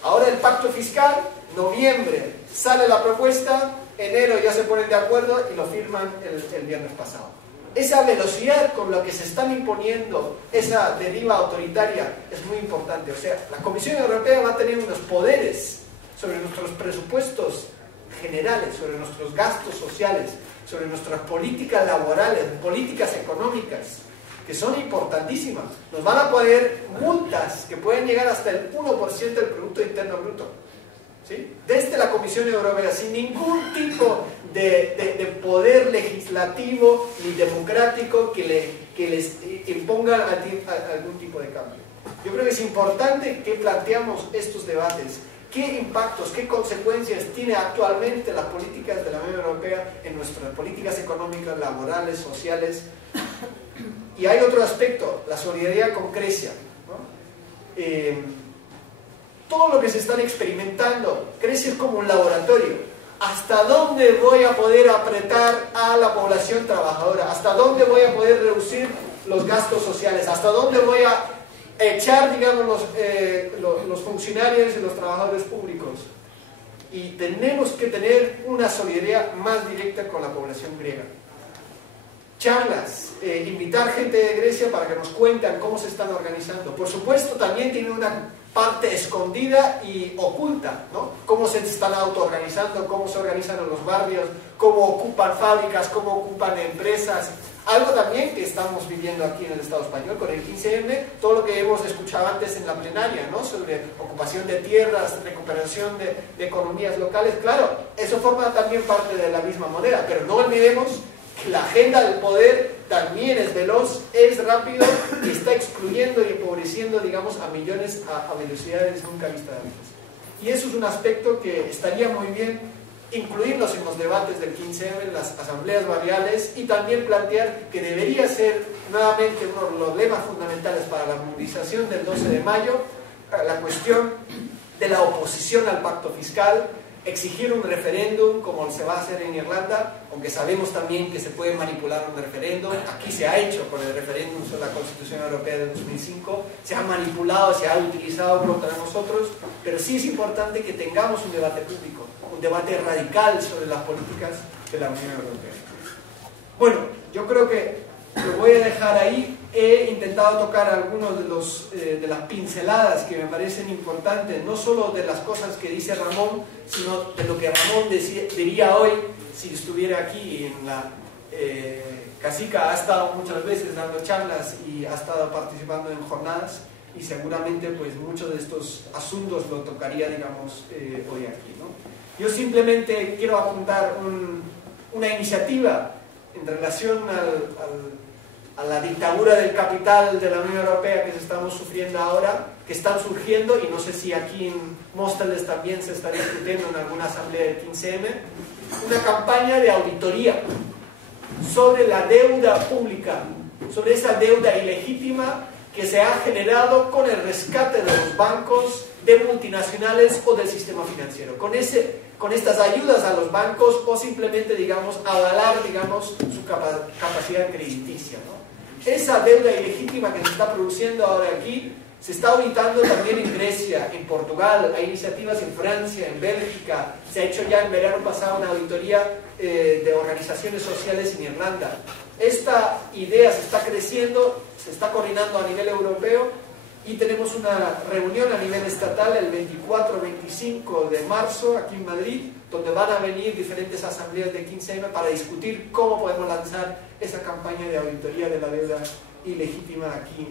Ahora el pacto fiscal, noviembre sale la propuesta, enero ya se ponen de acuerdo y lo firman el viernes pasado. Esa velocidad con la que se están imponiendo esa deriva autoritaria es muy importante. O sea, la Comisión Europea va a tener unos poderes sobre nuestros presupuestos generales, sobre nuestros gastos sociales, sobre nuestras políticas laborales, políticas económicas, que son importantísimas. Nos van a poner multas que pueden llegar hasta el 1% del Producto Interno Bruto, ¿sí? Desde la Comisión Europea, sin ningún tipo de poder legislativo ni democrático que les imponga algún tipo de cambio. Yo creo que es importante que planteamos estos debates. ¿Qué impactos, qué consecuencias tiene actualmente las políticas de la Unión Europea en nuestras políticas económicas, laborales, sociales? Y hay otro aspecto, la solidaridad con Grecia, ¿no? Todo lo que se están experimentando, Grecia es como un laboratorio. ¿Hasta dónde voy a poder apretar a la población trabajadora? ¿Hasta dónde voy a poder reducir los gastos sociales? ¿Hasta dónde voy a echar, digamos, los funcionarios y los trabajadores públicos? Y tenemos que tener una solidaridad más directa con la población griega. Charlas, invitar gente de Grecia para que nos cuenten cómo se están organizando. Por supuesto, también tiene una parte escondida y oculta, ¿no? Cómo se están autoorganizando, cómo se organizan en los barrios, cómo ocupan fábricas, cómo ocupan empresas. Algo también que estamos viviendo aquí en el Estado español con el 15M, todo lo que hemos escuchado antes en la plenaria, ¿no? Sobre ocupación de tierras, recuperación de economías locales. Claro, eso forma también parte de la misma moneda, pero no olvidemos que la agenda del poder también es veloz, es rápido y está excluyendo y empobreciendo, digamos, a millones a velocidades nunca vistas antes. Y eso es un aspecto que estaría muy bien incluirlos en los debates del 15M, en las asambleas barriales, y también plantear que debería ser nuevamente uno de los lemas fundamentales para la movilización del 12 de mayo, la cuestión de la oposición al pacto fiscal, exigir un referéndum como se va a hacer en Irlanda, aunque sabemos también que se puede manipular un referéndum. Aquí se ha hecho con el referéndum sobre la Constitución Europea de 2005, se ha manipulado, se ha utilizado contra nosotros, pero sí es importante que tengamos un debate público, un debate radical sobre las políticas de la Unión Europea. Bueno, yo creo que lo voy a dejar ahí. He intentado tocar algunos de las pinceladas que me parecen importantes, no solo de las cosas que dice Ramón, sino de lo que Ramón diría hoy si estuviera aquí en la Casica. Ha estado muchas veces dando charlas y ha estado participando en jornadas, y seguramente pues muchos de estos asuntos lo tocaría, digamos, hoy aquí, ¿no? Yo simplemente quiero apuntar una iniciativa en relación a la dictadura del capital de la Unión Europea que estamos sufriendo ahora, que están surgiendo, y no sé si aquí en Móstoles también se está discutiendo en alguna asamblea del 15M, una campaña de auditoría sobre la deuda pública, sobre esa deuda ilegítima que se ha generado con el rescate de los bancos, de multinacionales o del sistema financiero, con estas ayudas a los bancos, o simplemente, digamos, avalar, digamos, su capacidad crediticia, ¿no? Esa deuda ilegítima que se está produciendo ahora aquí se está auditando también en Grecia, en Portugal, hay iniciativas en Francia, en Bélgica, se ha hecho ya en verano pasado una auditoría de organizaciones sociales en Irlanda. Esta idea se está creciendo, se está coordinando a nivel europeo, y tenemos una reunión a nivel estatal el 24-25 de marzo aquí en Madrid, donde van a venir diferentes asambleas de 15M para discutir cómo podemos lanzar esa campaña de auditoría de la deuda ilegítima aquí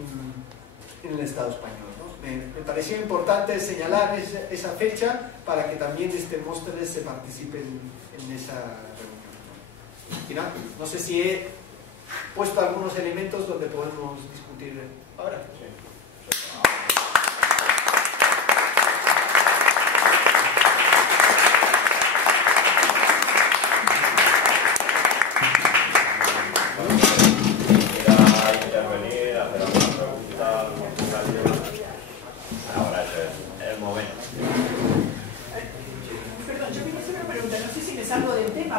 en el Estado español, ¿no? Me pareció importante señalar esa fecha para que también Móstoles se participe en esa reunión, ¿no? Y nada, no sé si he puesto algunos elementos donde podemos discutir ahora.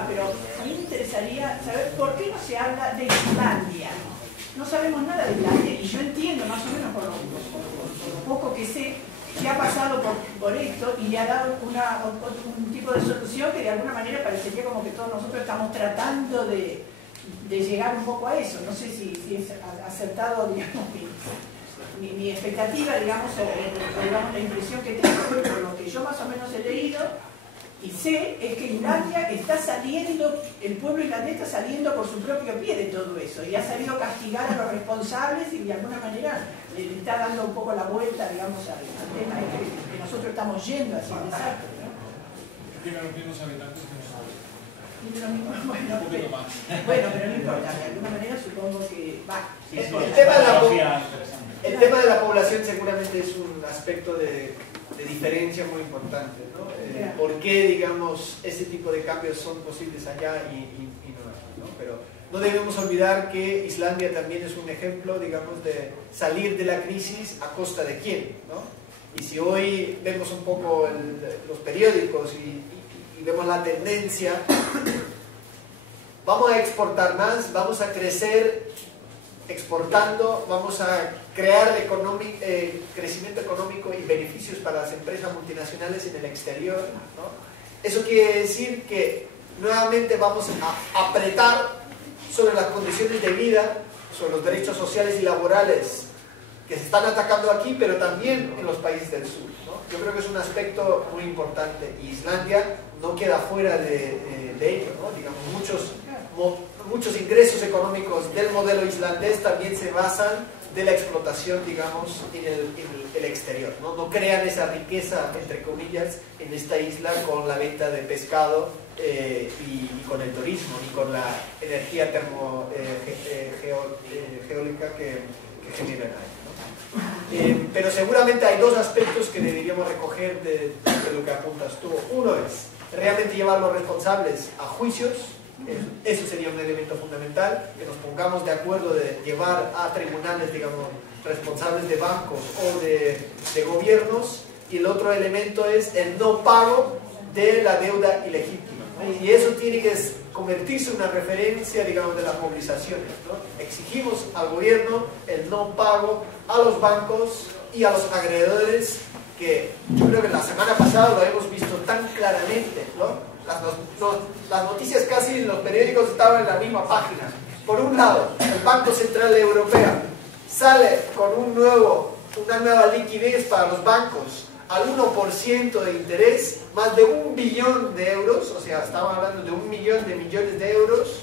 Pero a mí me interesaría saber por qué no se habla de Islandia. No sabemos nada de Islandia, y yo entiendo más o menos por lo poco que sé que ha pasado por esto, y le ha dado un tipo de solución que de alguna manera parecería como que todos nosotros estamos tratando de llegar un poco a eso. No sé si es acertado, digamos, mi expectativa, digamos, o digamos, la impresión que tengo por lo que yo más o menos he leído y sé, es que Islandia está saliendo, el pueblo islandés está saliendo por su propio pie de todo eso, y ha sabido castigar a los responsables, y de alguna manera le está dando un poco la vuelta, digamos, al tema que nosotros estamos yendo hacia el desastre, ¿no? Tiene los mismos habitantes que nosotros. Bueno, pero no importa, de alguna manera supongo que va. El tema de la población seguramente es un aspecto de diferencia muy importante, ¿no? ¿Por qué, digamos, ese tipo de cambios son posibles allá y no aquí, ¿no? Pero no debemos olvidar que Islandia también es un ejemplo, digamos, de salir de la crisis a costa de quién, ¿no? Y si hoy vemos un poco los periódicos y vemos la tendencia, vamos a exportar más, vamos a crecer exportando, vamos a crear crecimiento económico y beneficios para las empresas multinacionales en el exterior, ¿no? Eso quiere decir que nuevamente vamos a apretar sobre las condiciones de vida, sobre los derechos sociales y laborales que se están atacando aquí, pero también en los países del sur, ¿no? Yo creo que es un aspecto muy importante, y Islandia no queda fuera de ello, ¿no? Digamos, muchos ingresos económicos del modelo islandés también se basan de la explotación, digamos, en el exterior, ¿no? No crean esa riqueza, entre comillas, en esta isla con la venta de pescado y con el turismo, ni con la energía geólica que generan ahí, ¿no? Pero seguramente hay dos aspectos que deberíamos recoger de lo que apuntas tú. Uno es realmente llevar a los responsables a juicios. Eso sería un elemento fundamental, que nos pongamos de acuerdo de llevar a tribunales, digamos, responsables de bancos o de gobiernos. Y el otro elemento es el no pago de la deuda ilegítima, ¿no? Y eso tiene que convertirse en una referencia, digamos, de las movilizaciones, ¿no? Exigimos al gobierno el no pago a los bancos y a los acreedores, que yo creo que la semana pasada lo hemos visto tan claramente, ¿no? Las noticias casi en los periódicos estaban en la misma página. Por un lado, el Banco Central Europeo sale con una nueva liquidez para los bancos al 1% de interés, más de 1 billón de euros, o sea, estamos hablando de 1 millón de millones de euros,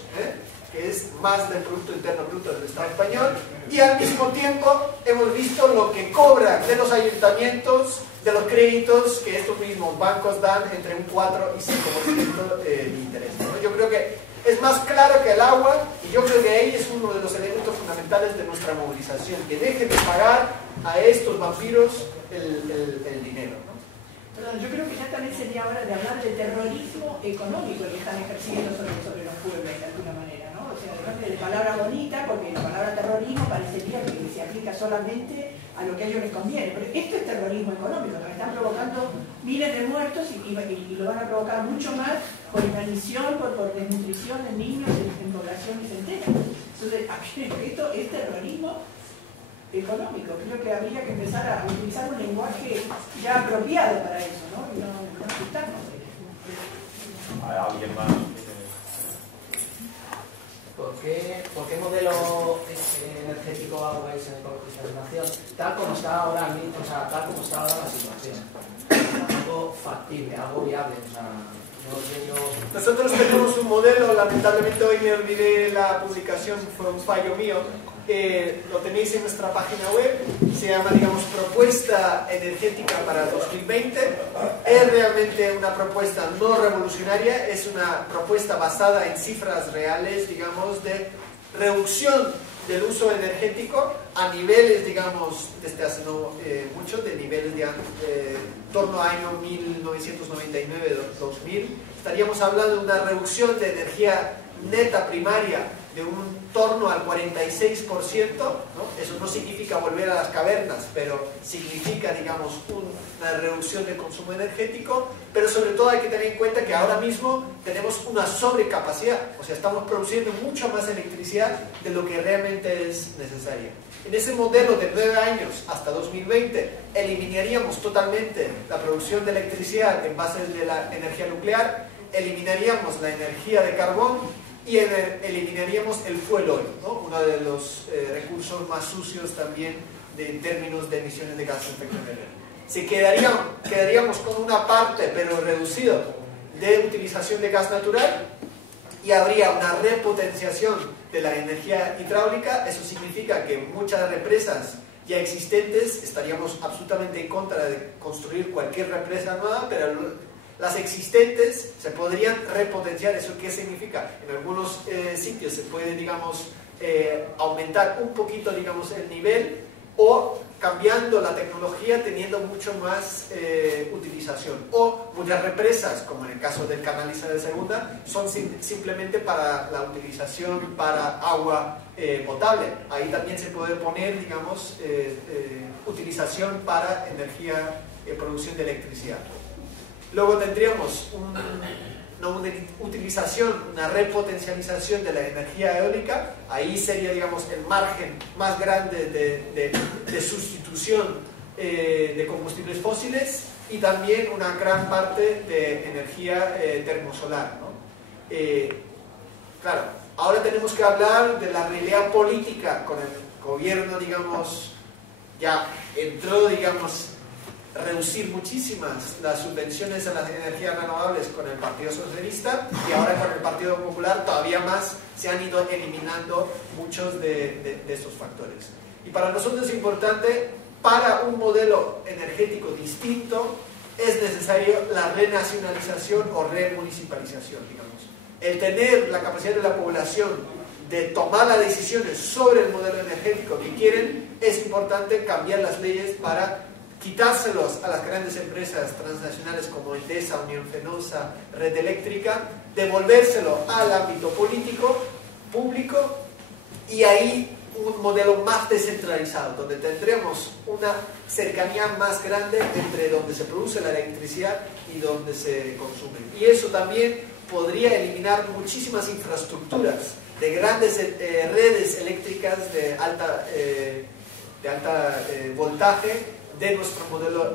que es más del Producto Interno Bruto del Estado español, y al mismo tiempo hemos visto lo que cobran de los ayuntamientos, de los créditos que estos mismos bancos dan entre un 4 y 5% de interés, ¿no? Yo creo que es más claro que el agua, y yo creo que ahí es uno de los elementos fundamentales de nuestra movilización, que dejen de pagar a estos vampiros el dinero, ¿no? Perdón, yo creo que ya también sería hora de hablar de terrorismo económico que están ejerciendo sobre los pueblos de alguna manera, ¿no? O sea, de palabra bonita, porque la palabra terrorismo parecería que se aplica solamente a lo que a ellos les conviene, pero esto es terrorismo económico, que están provocando miles de muertos y lo van a provocar mucho más por inanición, por desnutrición de niños en poblaciones enteras. Entonces, esto es terrorismo económico. Creo que habría que empezar a utilizar un lenguaje ya apropiado para eso, ¿no? Y no asustarnos. ¿Hay alguien más? ¿Por qué modelo energético abogáis en ecologización? Tal como está ahora mismo, o sea, tal como está ahora la situación. Algo factible, algo viable, o sea, Nosotros tenemos un modelo, lamentablemente hoy me olvidé la publicación, fue un fallo mío. Lo tenéis en nuestra página web, se llama, digamos, Propuesta Energética para 2020. Es realmente una propuesta no revolucionaria, es una propuesta basada en cifras reales, digamos, de reducción del uso energético a niveles, digamos, desde hace no mucho, de niveles de torno al año 1999-2000. Estaríamos hablando de una reducción de energía neta primaria de un torno al 46%, ¿no? Eso no significa volver a las cavernas, pero significa, digamos, una reducción del consumo energético, pero sobre todo hay que tener en cuenta que ahora mismo tenemos una sobrecapacidad, o sea, estamos produciendo mucha más electricidad de lo que realmente es necesaria. En ese modelo de 9 años hasta 2020 eliminaríamos totalmente la producción de electricidad en base de la energía nuclear, eliminaríamos la energía de carbón y eliminaríamos el fuel oil, ¿no? Uno de los recursos más sucios también en términos de emisiones de gases de efecto invernadero. Quedaríamos con una parte, pero reducida, de utilización de gas natural, y habría una repotenciación de la energía hidráulica. Eso significa que muchas represas ya existentes, estaríamos absolutamente en contra de construir cualquier represa nueva, pero las existentes se podrían repotenciar. ¿Eso qué significa? En algunos sitios se puede, digamos, aumentar un poquito, digamos, el nivel, o cambiando la tecnología, teniendo mucho más utilización. O muchas represas, como en el caso del canal Isabel II, son simplemente para la utilización para agua potable. Ahí también se puede poner, digamos, utilización para energía, producción de electricidad. Luego tendríamos una utilización, una repotencialización de la energía eólica. Ahí sería, digamos, el margen más grande de sustitución de combustibles fósiles, y también una gran parte de energía termosolar, ¿no? Claro, ahora tenemos que hablar de la realidad política. Con el gobierno, digamos, ya entró, digamos, reducir muchísimas las subvenciones a las energías renovables con el Partido Socialista, y ahora con el Partido Popular todavía más se han ido eliminando muchos de estos factores. Y para nosotros es importante, para un modelo energético distinto, es necesario la renacionalización o remunicipalización, digamos. El tener la capacidad de la población de tomar las decisiones sobre el modelo energético que quieren, es importante cambiar las leyes para quitárselos a las grandes empresas transnacionales como Endesa, Unión Fenosa, Red Eléctrica, devolvérselo al ámbito político, público, y ahí un modelo más descentralizado, donde tendremos una cercanía más grande entre donde se produce la electricidad y donde se consume. Y eso también podría eliminar muchísimas infraestructuras de grandes redes eléctricas de alta voltaje de nuestro modelo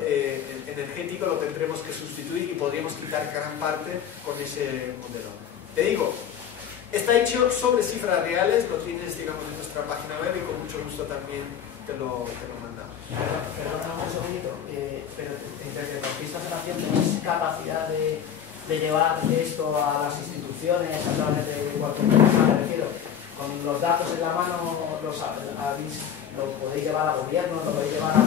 energético. Lo tendremos que sustituir y podríamos quitar gran parte con ese modelo. Te digo, está hecho sobre cifras reales, lo tienes, digamos, en nuestra página web y con mucho gusto también te lo mandamos. Perdóname un segundito, pero entre que los pistas de la acción tenéis capacidad de llevar esto a las instituciones a través de cualquier cosa, me refiero, con los datos en la mano, lo podéis llevar al gobierno, lo podéis llevar a...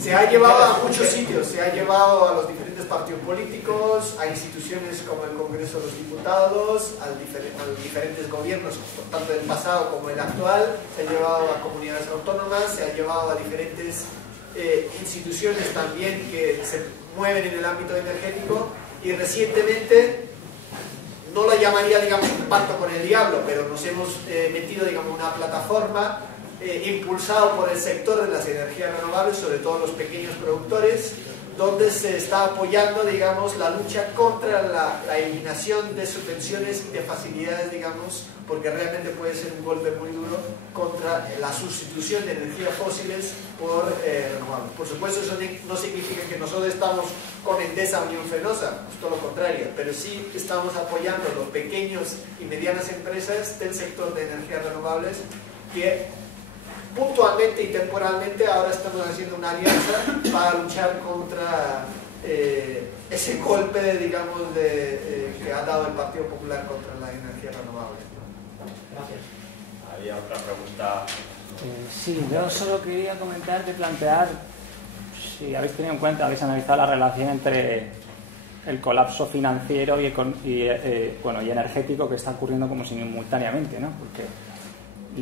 Se ha llevado a muchos sitios, se ha llevado a los diferentes partidos políticos, a instituciones como el Congreso de los Diputados, a los diferentes gobiernos, tanto del pasado como el actual, se ha llevado a comunidades autónomas, se ha llevado a diferentes instituciones también que se mueven en el ámbito energético, y recientemente, no la llamaría, digamos, un pacto con el diablo, pero nos hemos metido, digamos, una plataforma impulsado por el sector de las energías renovables, sobre todo los pequeños productores, donde se está apoyando, digamos, la lucha contra la eliminación de subvenciones y de facilidades, digamos, porque realmente puede ser un golpe muy duro contra la sustitución de energías fósiles por renovables. Por supuesto, eso no significa que nosotros estamos con Endesa, Unión Fenosa, es todo lo contrario, pero sí estamos apoyando a los pequeños y medianas empresas del sector de energías renovables que puntualmente y temporalmente ahora estamos haciendo una alianza para luchar contra ese golpe, digamos, que ha dado el Partido Popular contra la energía renovable. Gracias. Había otra pregunta. Sí, yo solo quería comentar de plantear, si habéis tenido en cuenta, habéis analizado la relación entre el colapso financiero y energético que está ocurriendo como simultáneamente, ¿no? Porque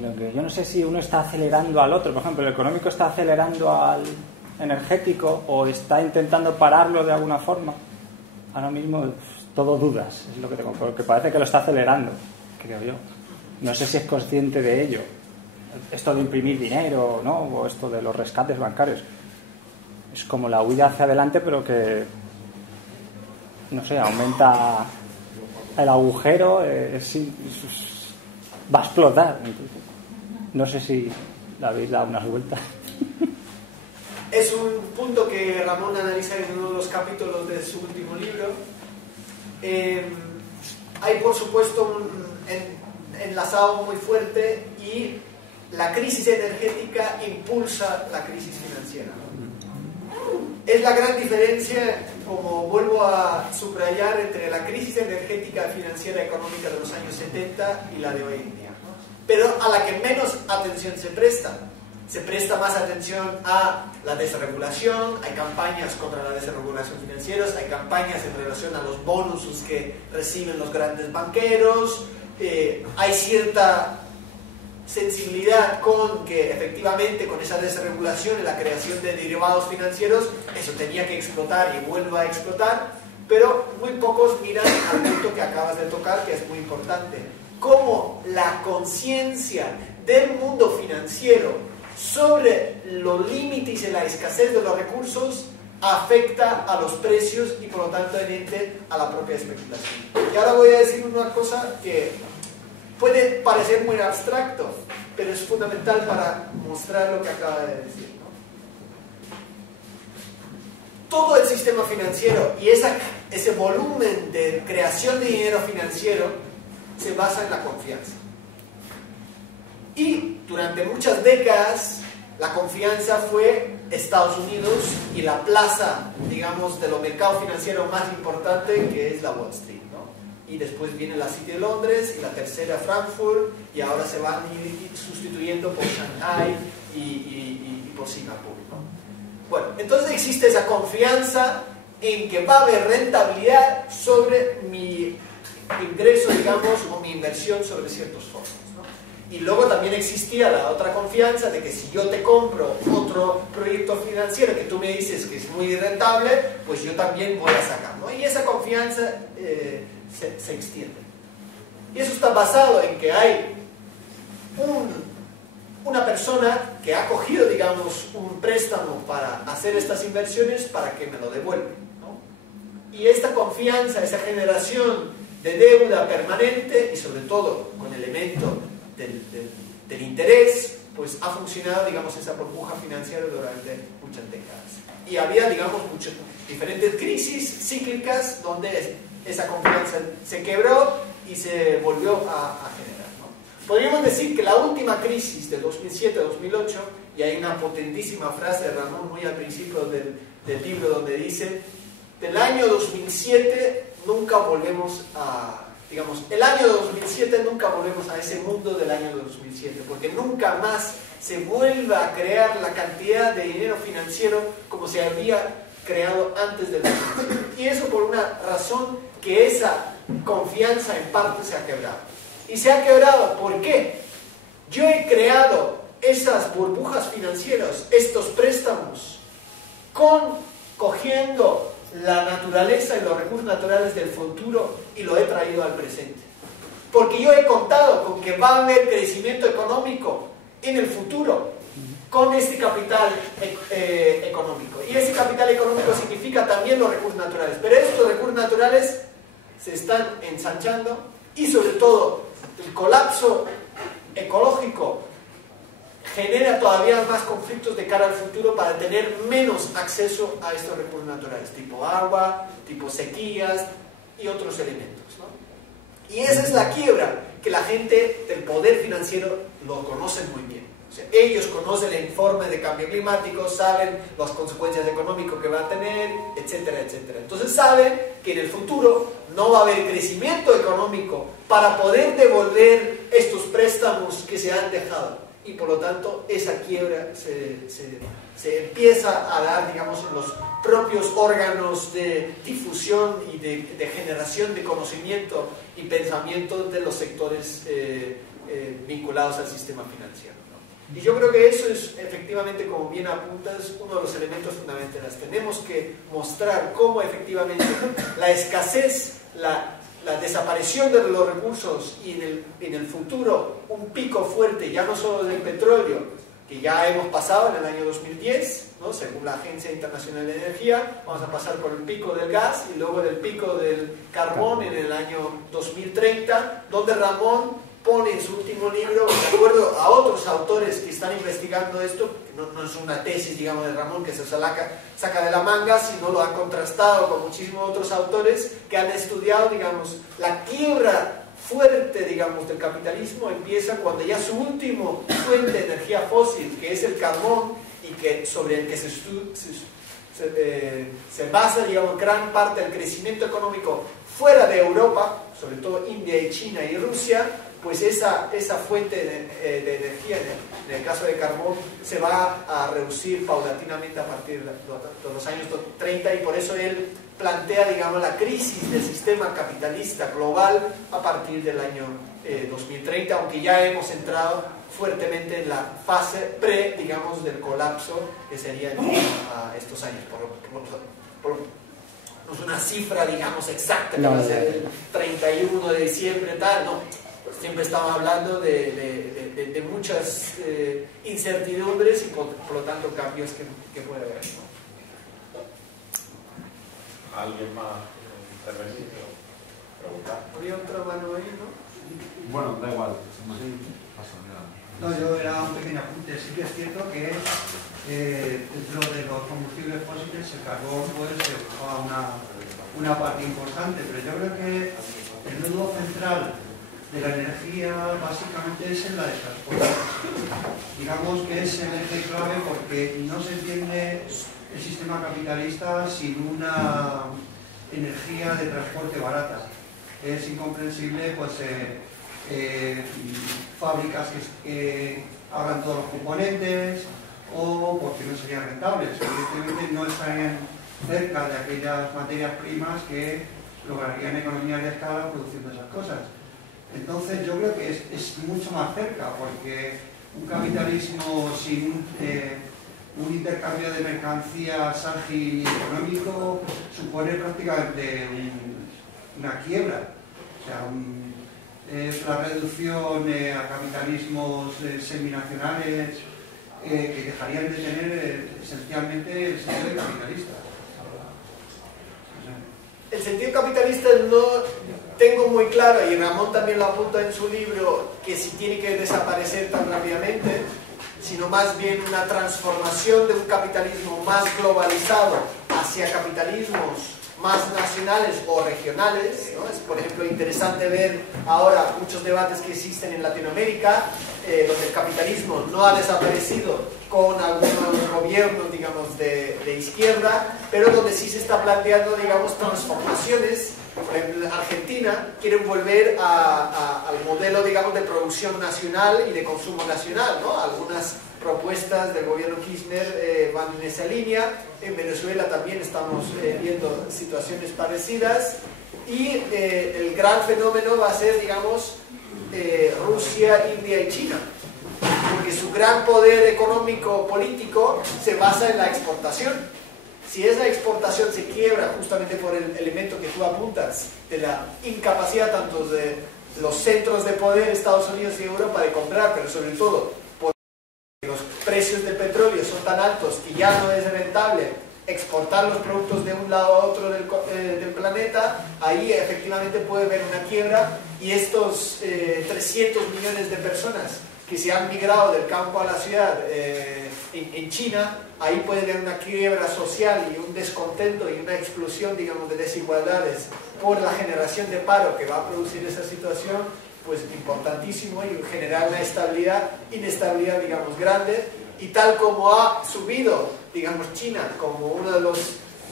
lo que yo no sé si uno está acelerando al otro. Por ejemplo, el económico está acelerando al energético o está intentando pararlo de alguna forma. Ahora mismo todo dudas, es lo que tengo, porque parece que lo está acelerando, creo yo. No sé si es consciente de ello. Esto de imprimir dinero, ¿no? O esto de los rescates bancarios. Es como la huida hacia adelante, pero que, no sé, aumenta el agujero, va a explotar. No sé si le habéis dado unas vueltas. Es un punto que Ramón analiza en uno de los capítulos de su último libro. Hay, por supuesto, un enlazado muy fuerte, y la crisis energética impulsa la crisis financiera. Es la gran diferencia, como vuelvo a subrayar, entre la crisis energética, financiera, económica de los años 70 y la de hoy en día, pero a la que menos atención se presta. Se presta más atención a la desregulación, hay campañas contra la desregulación financiera, hay campañas en relación a los bonuses que reciben los grandes banqueros, hay cierta sensibilidad con que efectivamente con esa desregulación y la creación de derivados financieros eso tenía que explotar y vuelva a explotar, pero muy pocos miran al punto que acabas de tocar, que es muy importante: cómo la conciencia del mundo financiero sobre los límites y la escasez de los recursos afecta a los precios y por lo tanto a la propia especulación. Y ahora voy a decir una cosa que puede parecer muy abstracto, pero es fundamental para mostrar lo que acaba de decir, ¿no? Todo el sistema financiero y ese volumen de creación de dinero financiero se basa en la confianza. Y durante muchas décadas la confianza fue Estados Unidos y la plaza, digamos, de los mercados financieros más importante, que es la Wall Street, ¿no? Y después viene la City de Londres y la tercera Frankfurt, y ahora se van sustituyendo por Shanghai y por Singapur, ¿no? Bueno, entonces existe esa confianza en que va a haber rentabilidad sobre mi ingreso, digamos, o mi inversión sobre ciertos fondos, ¿no? Y luego también existía la otra confianza de que si yo te compro otro proyecto financiero que tú me dices que es muy rentable, pues yo también voy a sacar, ¿no? Y esa confianza se extiende. Y eso está basado en que hay una persona que ha cogido, digamos, un préstamo para hacer estas inversiones para que me lo devuelva, ¿no? Y esta confianza, esa generación de deuda permanente y sobre todo con el elemento del interés, pues ha funcionado, digamos, esa burbuja financiera durante muchas décadas. Y había, digamos, muchas diferentes crisis cíclicas donde esa confianza se quebró y se volvió a generar, ¿no? Podríamos decir que la última crisis del 2007-2008, y hay una potentísima frase de Ramón muy al principio del libro donde dice, del año 2007 nunca volvemos a... Digamos, el año 2007 nunca volvemos a ese mundo del año 2007, porque nunca más se vuelva a crear la cantidad de dinero financiero como se había creado antes del 2007. Y eso por una razón que esa confianza en parte se ha quebrado. Y se ha quebrado, ¿por qué? Yo he creado esas burbujas financieras, estos préstamos, cogiendo la naturaleza y los recursos naturales del futuro y lo he traído al presente. Porque yo he contado con que va a haber crecimiento económico en el futuro con este capital económico. Y ese capital económico significa también los recursos naturales. Pero estos recursos naturales se están ensanchando y sobre todo el colapso ecológico genera todavía más conflictos de cara al futuro para tener menos acceso a estos recursos naturales, tipo agua, tipo sequías y otros elementos, ¿no? Y esa es la quiebra que la gente del poder financiero lo conoce muy bien. O sea, ellos conocen el informe de cambio climático, saben las consecuencias económicas que va a tener, etcétera, etcétera. Entonces saben que en el futuro no va a haber crecimiento económico para poder devolver estos préstamos que se han dejado. Y por lo tanto esa quiebra se empieza a dar, digamos, en los propios órganos de difusión y de generación de conocimiento y pensamiento de los sectores vinculados al sistema financiero, ¿no? Y yo creo que eso es efectivamente, como bien apuntas, uno de los elementos fundamentales. Tenemos que mostrar cómo efectivamente la escasez, la desaparición de los recursos y en el futuro un pico fuerte, ya no solo del petróleo, que ya hemos pasado en el año 2010, ¿no? Según la Agencia Internacional de Energía, vamos a pasar por el pico del gas y luego del pico del carbón en el año 2030, donde Ramón pone en su último libro, de acuerdo a otros autores que están investigando esto, no es una tesis, digamos, de Ramón que se saca de la manga, sino lo ha contrastado con muchísimos otros autores que han estudiado, digamos, la quiebra fuerte, digamos, del capitalismo empieza cuando ya su último fuente de energía fósil, que es el carbón, y que sobre el que se basa, digamos, gran parte del crecimiento económico fuera de Europa, sobre todo India y China y Rusia, pues esa fuente de energía, en el caso de carbón, se va a reducir paulatinamente a partir de los años 30, y por eso él plantea, digamos, la crisis del sistema capitalista global a partir del año 2030, aunque ya hemos entrado fuertemente en la fase digamos, del colapso, que sería a estos años. No es una cifra, digamos, exacta, que va a ser el 31 de diciembre, tal, no. Siempre estamos hablando de muchas incertidumbres y por lo tanto cambios que puede haber, ¿no? ¿Alguien más intervenir o preguntar? ¿Había otra mano ahí, no? Bueno, da igual. No, yo era un pequeño apunte. Sí que es cierto que dentro de los combustibles fósiles el carbón pues juega una parte importante, pero yo creo que el nudo central de la energía básicamente es en la de transporte. Digamos que es el eje clave porque no se entiende el sistema capitalista sin una energía de transporte barata. Es incomprensible pues fábricas que hagan todos los componentes o porque no serían rentables. Evidentemente no estarían cerca de aquellas materias primas que lograrían economías de escala produciendo esas cosas. Entonces yo creo que es mucho más cerca, porque un capitalismo sin un intercambio de mercancías ágil y económico supone prácticamente una quiebra. O sea, es la reducción a capitalismos seminacionales que dejarían de tener esencialmente el sentido capitalista. El sentido capitalista no tengo muy claro, y Ramón también lo apunta en su libro, que si tiene que desaparecer tan rápidamente, sino más bien una transformación de un capitalismo más globalizado hacia capitalismos más nacionales o regionales, ¿no? Es, por ejemplo, interesante ver ahora muchos debates que existen en Latinoamérica, donde el capitalismo no ha desaparecido con algunos gobiernos, digamos, de izquierda, pero donde sí se está planteando, digamos, transformaciones. Por ejemplo, en Argentina quieren volver al modelo, digamos, de producción nacional y de consumo nacional, ¿no? Algunas propuestas del gobierno Kirchner van en esa línea. En Venezuela también estamos viendo situaciones parecidas, y el gran fenómeno va a ser, digamos, Rusia, India y China, porque su gran poder económico político se basa en la exportación. Si esa exportación se quiebra justamente por el elemento que tú apuntas, de la incapacidad tanto de los centros de poder, Estados Unidos y Europa, de comprar, pero sobre todo porque los precios del petróleo son tan altos que ya no es rentable exportar los productos de un lado a otro del planeta, ahí efectivamente puede haber una quiebra, y estos 300 millones de personas que se han migrado del campo a la ciudad en China, ahí puede haber una quiebra social y un descontento y una explosión, digamos, de desigualdades por la generación de paro que va a producir esa situación, pues importantísimo, y generar una inestabilidad, digamos, grande. Y tal como ha subido, digamos, China como uno de los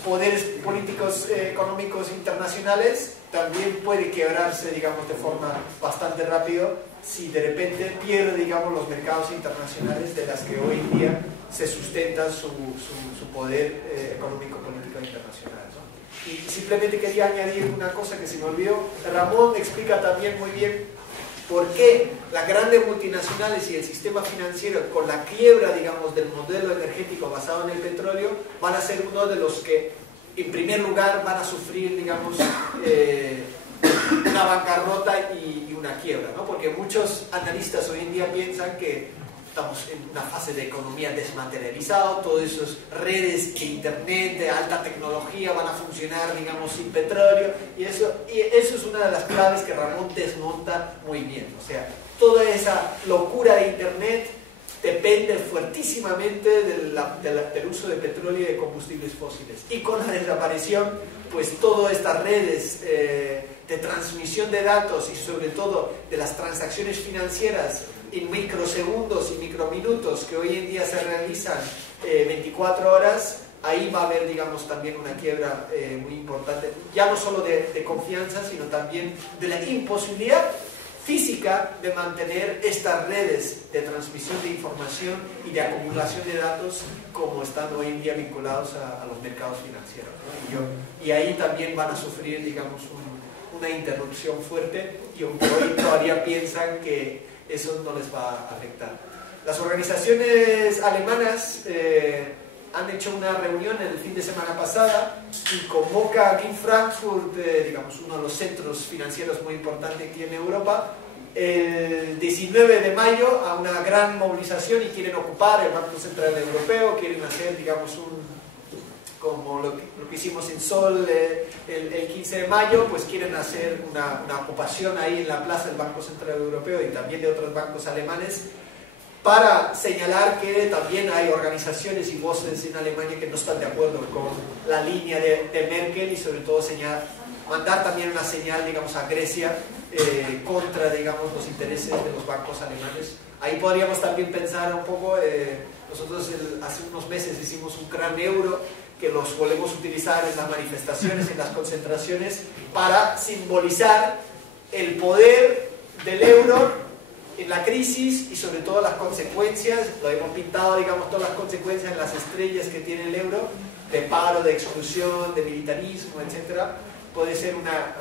poderes políticos económicos internacionales, también puede quebrarse, digamos, de forma bastante rápida si de repente pierde, digamos, los mercados internacionales de las que hoy en día se sustenta su poder económico político internacional, ¿no? Y simplemente quería añadir una cosa que se me olvidó. Ramón explica también muy bien por qué las grandes multinacionales y el sistema financiero, con la quiebra, digamos, del modelo energético basado en el petróleo, van a ser uno de los que, en primer lugar, van a sufrir, digamos, una bancarrota y una quiebra, ¿no? Porque muchos analistas hoy en día piensan que estamos en una fase de economía desmaterializada, todas esas redes de internet de alta tecnología van a funcionar, digamos, sin petróleo, y eso es una de las claves que Ramón desmonta muy bien. O sea, toda esa locura de internet depende fuertísimamente del uso de petróleo y de combustibles fósiles, y con la desaparición, pues todas estas redes de transmisión de datos y sobre todo de las transacciones financieras en microsegundos y microminutos que hoy en día se realizan 24 horas, ahí va a haber, digamos, también una quiebra muy importante, ya no solo de confianza, sino también de la imposibilidad física de mantener estas redes de transmisión de información y de acumulación de datos como están hoy en día vinculados a los mercados financieros, ¿no? Y ahí también van a sufrir, digamos, una interrupción fuerte, y aunque hoy todavía piensan que eso no les va a afectar. Las organizaciones alemanas han hecho una reunión el fin de semana pasada y convoca aquí en Frankfurt, digamos, uno de los centros financieros muy importantes aquí en Europa, el 19 de mayo a una gran movilización, y quieren ocupar el Banco Central Europeo, quieren hacer, digamos, como lo que hicimos en Sol el 15 de mayo, pues quieren hacer una ocupación ahí en la plaza del Banco Central Europeo y también de otros bancos alemanes, para señalar que también hay organizaciones y voces en Alemania que no están de acuerdo con la línea de Merkel, y sobre todo mandar también una señal, digamos, a Grecia contra, digamos, los intereses de los bancos alemanes. Ahí podríamos también pensar un poco, nosotros hace unos meses hicimos un gran euro, que los volvemos a utilizar en las manifestaciones, en las concentraciones, para simbolizar el poder del euro en la crisis y sobre todo las consecuencias. Lo hemos pintado, digamos, todas las consecuencias en las estrellas que tiene el euro, de paro, de exclusión, de militarismo, etc. puede ser una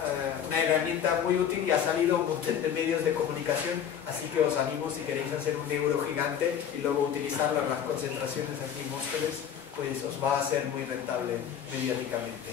herramienta muy útil y ha salido un montón de medios de comunicación, así que os animo, si queréis hacer un neuro gigante y luego utilizar las concentraciones aquí en Móstoles, pues os va a ser muy rentable mediáticamente.